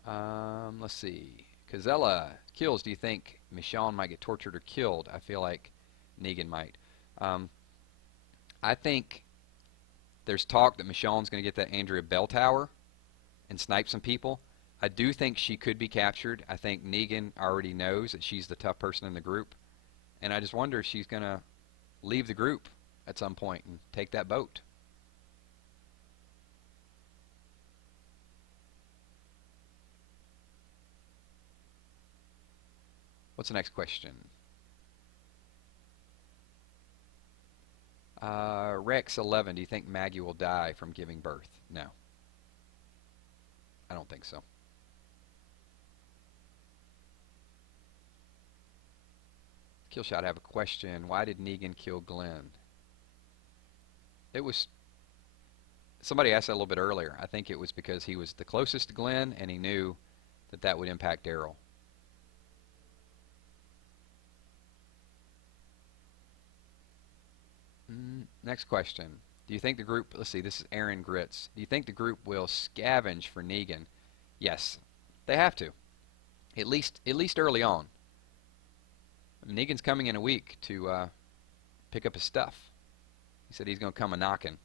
Let's see. Kazella kills. Do you think Michonne might get tortured or killed? I feel like Negan might. Um, I think there's talk that Michonne's going to get that Andrea Bell Tower and snipe some people. I do think she could be captured. I think Negan already knows that she's the tough person in the group. And I just wonder if she's going to leave the group at some point and take that boat. What's the next question? Rex 11, do you think Maggie will die from giving birth? No, I don't think so. Killshot, I have a question. Why did Negan kill Glenn? It was somebody asked that a little bit earlier. I think it was because he was the closest to Glenn and he knew that that would impact Daryl. Next question. Do you think the group, let's see, this is Aaron Grits. Do you think the group will scavenge for Negan? Yes, they have to. At least early on. Negan's coming in a week to pick up his stuff. He said he's going to come a knocking.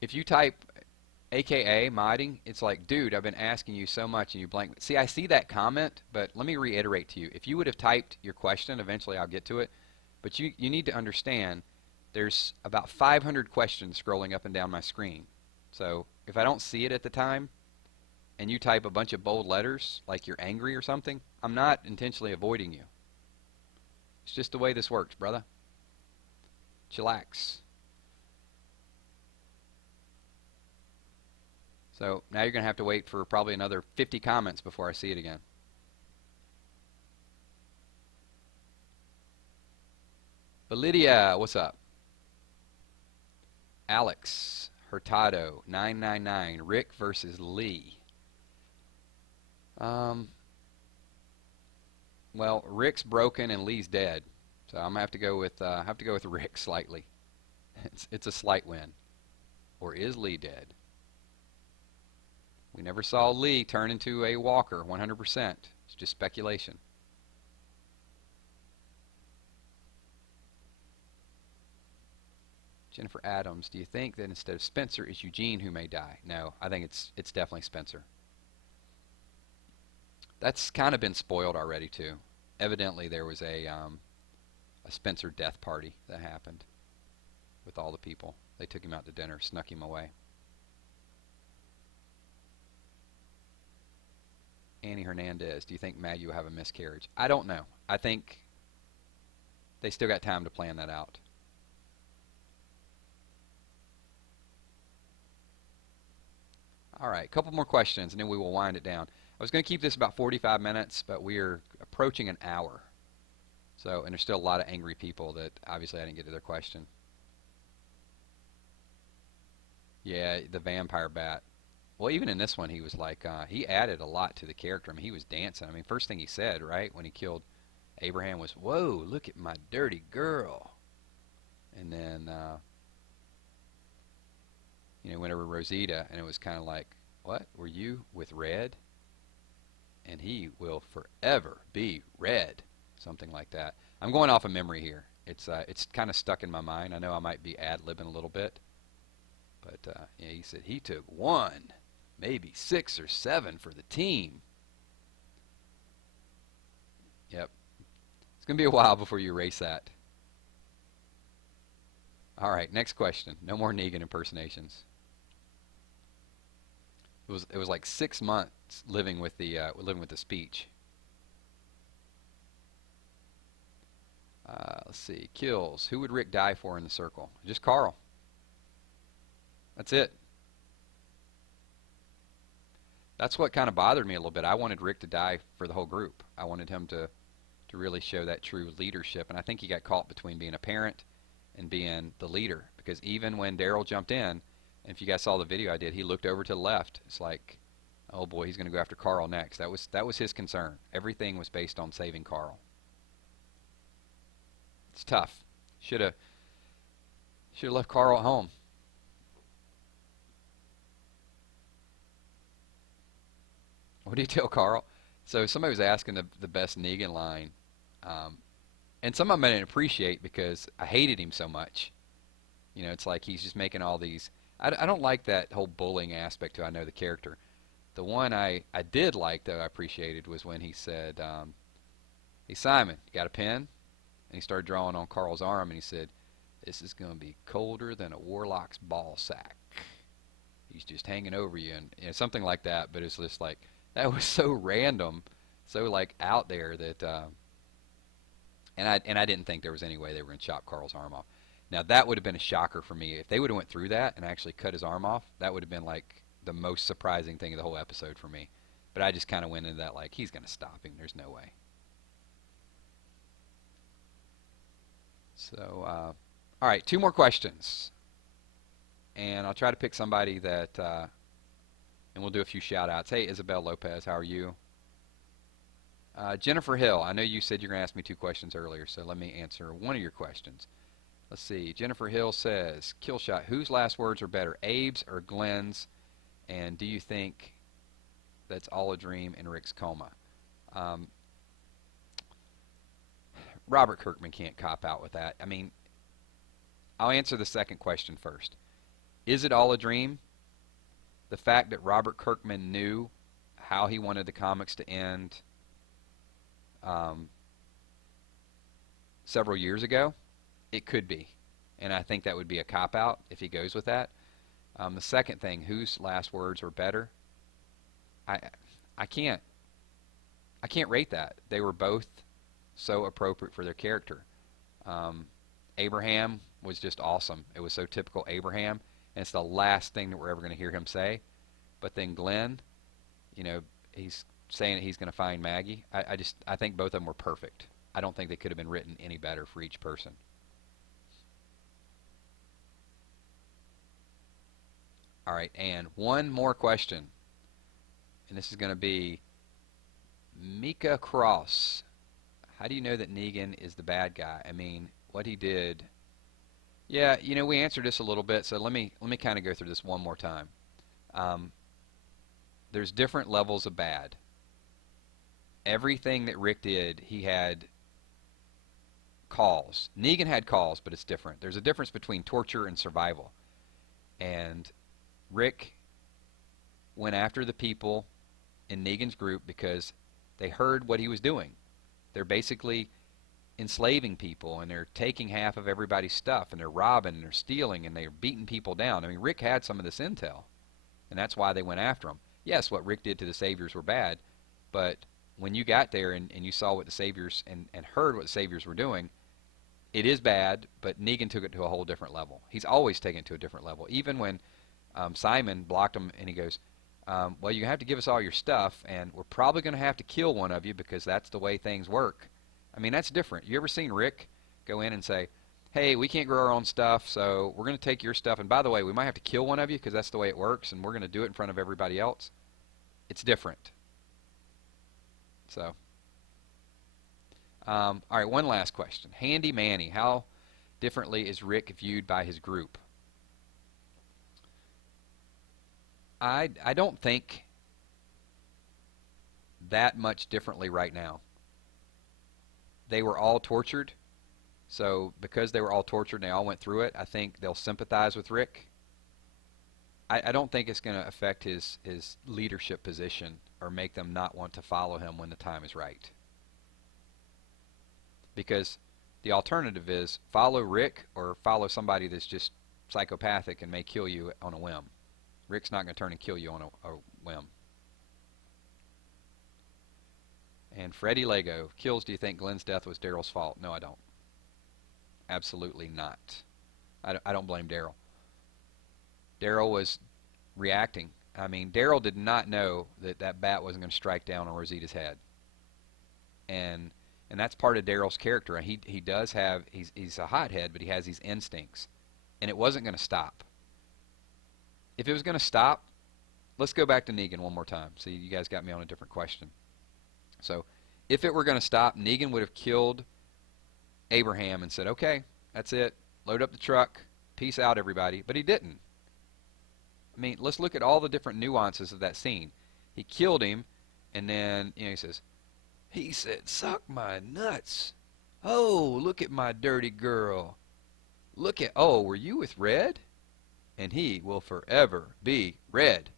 If you type AKA modding, it's like, dude, I've been asking you so much and you blank. See, I see that comment, but let me reiterate to you. If you would have typed your question, eventually I'll get to it. But you need to understand there's about 500 questions scrolling up and down my screen. So if I don't see it at the time and you type a bunch of bold letters like you're angry or something, I'm not intentionally avoiding you. It's just the way this works, brother. Chillax. So now you're going to have to wait for probably another 50 comments before I see it again. But Lydia, what's up? Alex Hurtado 999 Rick versus Lee. Well, Rick's broken and Lee's dead, so I'm gonna have to go with Rick slightly. It's a slight win. Or is Lee dead? We never saw Lee turn into a walker 100%. It's just speculation. Jennifer Adams, do you think that instead of Spencer, it's Eugene who may die? No, I think it's definitely Spencer. That's kind of been spoiled already too. Evidently, there was a Spencer death party that happened with all the people. They took him out to dinner, snuck him away. Annie Hernandez, do you think Maggie will have a miscarriage? I don't know. I think they still got time to plan that out. All right, a couple more questions, and then we will wind it down. I was going to keep this about 45 minutes, but we are approaching an hour. So, and there's still a lot of angry people that obviously I didn't get to their question. Yeah, the vampire bat. Well, even in this one, he was like, he added a lot to the character. I mean, he was dancing. I mean, first thing he said, right, when he killed Abraham was, "Whoa, look at my dirty girl." And then, went over Rosita, and it was kind of like, "What? Were you with Red?" And he will forever be Red. Something like that. I'm going off of memory here. It's kind of stuck in my mind. I know I might be ad-libbing a little bit. But, yeah, he said he took one, maybe 6 or 7 for the team. Yep. It's going to be a while before you erase that. All right, next question. No more Negan impersonations. It was like 6 months living with the speech. Let's see. Kills. Who would Rick die for in the circle? Just Carl. That's it. That's what kind of bothered me a little bit. I wanted Rick to die for the whole group. I wanted him to really show that true leadership. And I think he got caught between being a parent and being the leader. Because even when Daryl jumped in, and if you guys saw the video I did, he looked over to the left. It's like, oh boy, he's going to go after Carl next. That was his concern. Everything was based on saving Carl. It's tough. Should have. Should have left Carl at home. What do you tell Carl? So somebody was asking the best Negan line, um, and some of them I didn't appreciate because I hated him so much. You know, it's like he's just making all these. I don't like that whole bullying aspect to I know the character. The one I did like, though, I appreciated was when he said, hey, Simon, you got a pen? And he started drawing on Carl's arm, and he said, this is going to be colder than a warlock's ball sack. He's just hanging over you, and you know, something like that. But it's just like, that was so random, so like out there that, and I didn't think there was any way they were going to chop Carl's arm off. Now, that would have been a shocker for me. If they would have went through that and actually cut his arm off, that would have been like the most surprising thing of the whole episode for me. But I just kind of went into that like, he's going to stop him. There's no way. So, all right, 2 more questions. And I'll try to pick somebody that, and we'll do a few shout-outs. Hey, Isabel Lopez, how are you? Jennifer Hill, I know you said you're going to ask me 2 questions earlier, so let me answer one of your questions. Let's see. Jennifer Hill says, Killshot, whose last words are better, Abe's or Glenn's? And do you think that's all a dream in Rick's coma? Robert Kirkman can't cop out with that. I mean, I'll answer the second question first. Is it all a dream? The fact that Robert Kirkman knew how he wanted the comics to end several years ago, it could be. And I think that would be a cop-out if he goes with that. The second thing, whose last words were better? I can't rate that. They were both so appropriate for their character. Abraham was just awesome. It was so typical Abraham, and it's the last thing that we're ever going to hear him say. But then Glenn, you know, he's saying that he's going to find Maggie. I think both of them were perfect. I don't think they could have been written any better for each person. All right, and one more question, and this is going to be Mika Cross. How do you know that Negan is the bad guy? I mean, what he did. Yeah, you know, we answered this a little bit, so let me kind of go through this one more time. There's different levels of bad. Everything that Rick did, he had cause. Negan had cause, but it's different. There's a difference between torture and survival. And Rick went after the people in Negan's group because they heard what he was doing. They're basically enslaving people, and they're taking half of everybody's stuff, and they're robbing, and they're stealing, and they're beating people down. I mean, Rick had some of this intel, and that's why they went after him. Yes, what Rick did to the Saviors were bad, but when you got there and you saw what the Saviors and heard what the Saviors were doing, it is bad, but Negan took it to a whole different level. He's always taken it to a different level. Even when Simon blocked him and he goes, well, you have to give us all your stuff, and we're probably going to have to kill one of you because that's the way things work. I mean, that's different. You ever seen Rick go in and say, hey, we can't grow our own stuff, so we're going to take your stuff, and by the way, we might have to kill one of you because that's the way it works, and we're going to do it in front of everybody else? It's different. So, all right, one last question. Handy Manny, how differently is Rick viewed by his group? I don't think that much differently right now. They were all tortured, so because they were all tortured and they all went through it, I think they'll sympathize with Rick. I don't think it's going to affect his leadership position or make them not want to follow him when the time is right. Because the alternative is follow Rick or follow somebody that's just psychopathic and may kill you on a whim. Rick's not going to turn and kill you on a whim. And Freddie Lego, Kills, do you think Glenn's death was Daryl's fault? No, I don't. Absolutely not. I don't blame Daryl. Daryl was reacting. I mean, Daryl did not know that that bat wasn't going to strike down on Rosita's head. And that's part of Daryl's character. He does have, he's a hothead, but he has these instincts. And it wasn't going to stop. If it was going to stop, let's go back to Negan one more time. See, you guys got me on a different question. So, if it were going to stop, Negan would have killed Abraham and said, okay, that's it. Load up the truck, peace out, everybody. But he didn't. I mean, let's look at all the different nuances of that scene. He killed him, and then he said, suck my nuts. Oh, look at my dirty girl. Oh, were you with Red? And he will forever be Red.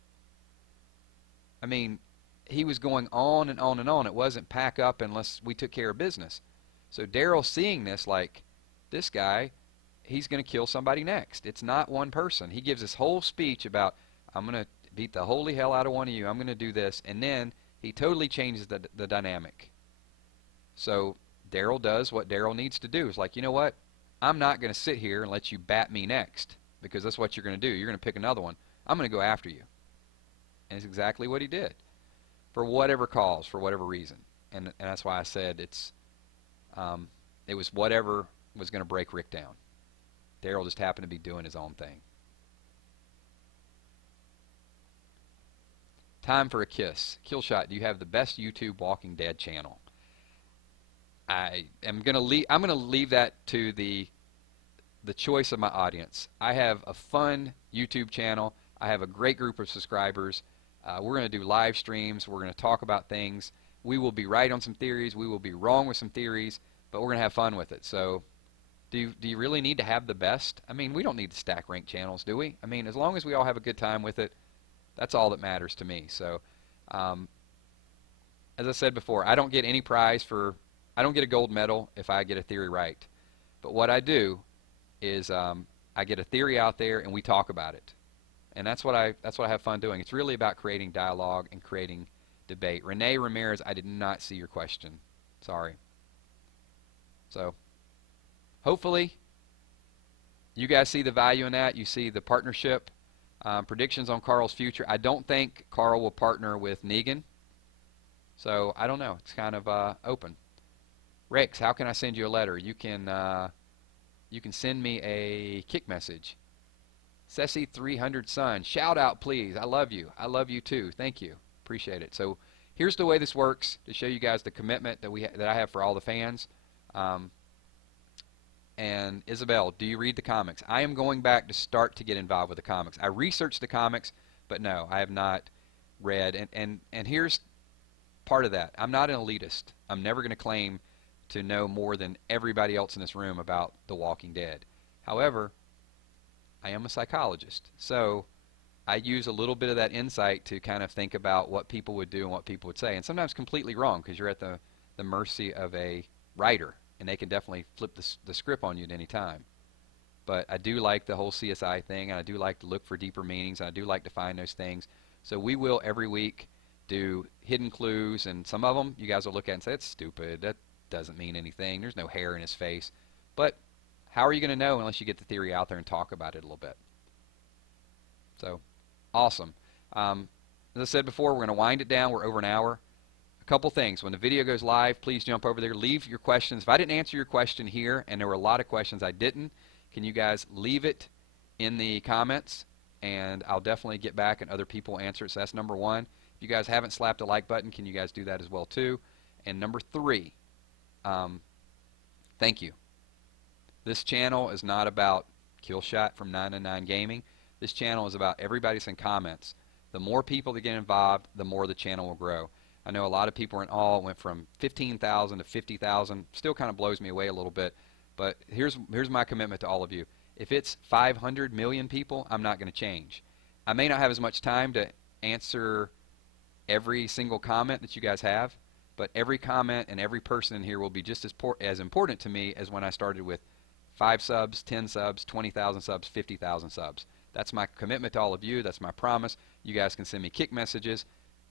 I mean, he was going on and on and on. It wasn't pack up unless we took care of business. So Daryl seeing this, like, this guy, he's going to kill somebody next. It's not one person. He gives this whole speech about, I'm going to beat the holy hell out of one of you. I'm going to do this. And then he totally changes the dynamic. So Daryl does what Daryl needs to do. It's like, you know what? I'm not going to sit here and let you bat me next, because that's what you're going to do. You're going to pick another one. I'm going to go after you. And it's exactly what he did, for whatever cause, for whatever reason. And that's why I said it was whatever was going to break Rick down. Daryl just happened to be doing his own thing. Time for a kiss. Killshot, do you have the best YouTube Walking Dead channel? I'm going to leave that to the choice of my audience. I have a fun YouTube channel. I have a great group of subscribers. We're going to do live streams. We're going to talk about things. We will be right on some theories. We will be wrong with some theories, but we're going to have fun with it. So do you really need to have the best? I mean, we don't need to stack rank channels, do we? I mean, as long as we all have a good time with it, that's all that matters to me. So as I said before, I don't get any prize I don't get a gold medal if I get a theory right. But what I do is I get a theory out there and we talk about it. And that's what I have fun doing. It's really about creating dialogue and creating debate. Renee Ramirez, I did not see your question. Sorry. So hopefully you guys see the value in that. You see the partnership. Predictions on Carl's future. I don't think Carl will partner with Negan. So I don't know. It's kind of open. Rex, how can I send you a letter? You can send me a kick message. Ceci 300 Sun, shout out please. I love you. I love you too. Thank you. Appreciate it. So here's the way this works to show you guys the commitment that I have for all the fans. And Isabel, do you read the comics? I am going back to start to get involved with the comics. I researched the comics, but no, I have not read. And here's part of that. I'm not an elitist. I'm never going to claim to know more than everybody else in this room about The Walking Dead. However, I am a psychologist, so I use a little bit of that insight to kind of think about what people would do and what people would say, and sometimes completely wrong because you're at the mercy of a writer, and they can definitely flip the script on you at any time. But I do like the whole CSI thing, and I do like to look for deeper meanings, and I do like to find those things. So we will every week do hidden clues, and some of them you guys will look at and say, it's stupid, that doesn't mean anything, there's no hair in his face. But how are you going to know unless you get the theory out there and talk about it a little bit? So, awesome. As I said before, we're going to wind it down. We're over an hour. A couple things. When the video goes live, please jump over there. Leave your questions. If I didn't answer your question here, and there were a lot of questions I didn't, can you guys leave it in the comments? And I'll definitely get back and other people answer it. So that's number one. If you guys haven't slapped a like button, can you guys do that as well too? And number three, thank you. This channel is not about Killshot from 909 Gaming. This channel is about everybody send comments. The more people that get involved, the more the channel will grow. I know a lot of people are in awe. It went from 15,000 to 50,000. Still kind of blows me away a little bit. But here's my commitment to all of you. If it's 500 million people, I'm not going to change. I may not have as much time to answer every single comment that you guys have, but every comment and every person in here will be just as important to me as when I started with 5 subs, 10 subs, 20,000 subs, 50,000 subs. That's my commitment to all of you. That's my promise. You guys can send me kick messages.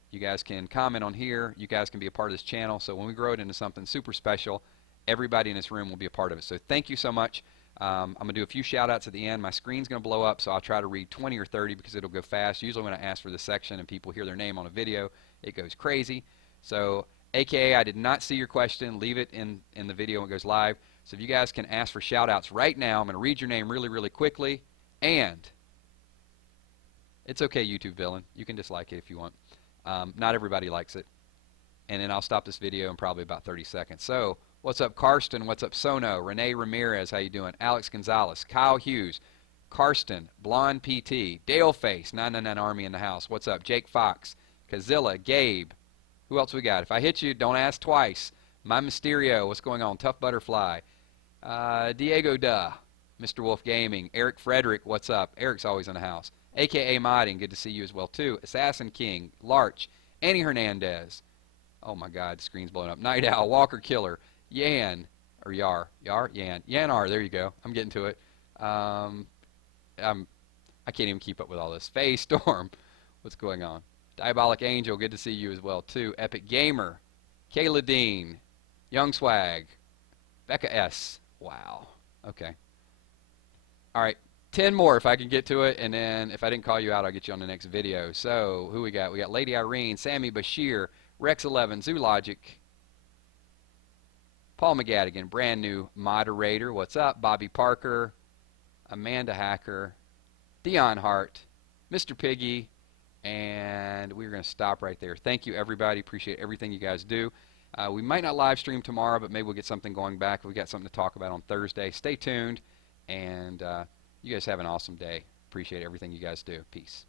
You guys can comment on here. You guys can be a part of this channel. So when we grow it into something super special, everybody in this room will be a part of it. So thank you so much. I'm going to do a few shout outs at the end. My screen's going to blow up, so I'll try to read 20 or 30 because it'll go fast. Usually when I ask for this section and people hear their name on a video, it goes crazy. So AKA, I did not see your question. Leave it in the video when it goes live. So if you guys can ask for shout outs right now, I'm going to read your name really, really quickly. And it's okay, YouTube villain. You can dislike it if you want. Not everybody likes it. And then I'll stop this video in probably about 30 seconds. So, what's up, Karsten? What's up, Sono? Renee Ramirez, how you doing? Alex Gonzalez, Kyle Hughes, Karsten, Blonde PT, Daleface, 999 Army in the house. What's up? Jake Fox, Kazilla, Gabe. Who else we got? If I hit you, don't ask twice. My Mysterio, what's going on? Tough Butterfly. Diego Duh, Mr. Wolf Gaming. Eric Frederick, what's up? Eric's always in the house. AKA Modding, good to see you as well too. Assassin King, Larch, Annie Hernandez. Oh my God, the screen's blowing up. Night Owl, Walker Killer, Yan, or Yan, Yanar. There you go. I'm getting to it. I can't even keep up with all this. Faye Storm, what's going on? Diabolic Angel, good to see you as well too. Epic Gamer, Kayla Dean, Young Swag, Becca S. Wow. Okay. All right. 10 more if I can get to it, and then if I didn't call you out, I'll get you on the next video. So, who we got? We got Lady Irene, Sammy Bashir, Rex11, Zoologic, Paul McGadigan, brand new moderator. What's up? Bobby Parker, Amanda Hacker, Dion Hart, Mr. Piggy, and we're going to stop right there. Thank you, everybody. Appreciate everything you guys do. We might not live stream tomorrow, but maybe we'll get something going back. We got something to talk about on Thursday. Stay tuned, and you guys have an awesome day. Appreciate everything you guys do. Peace.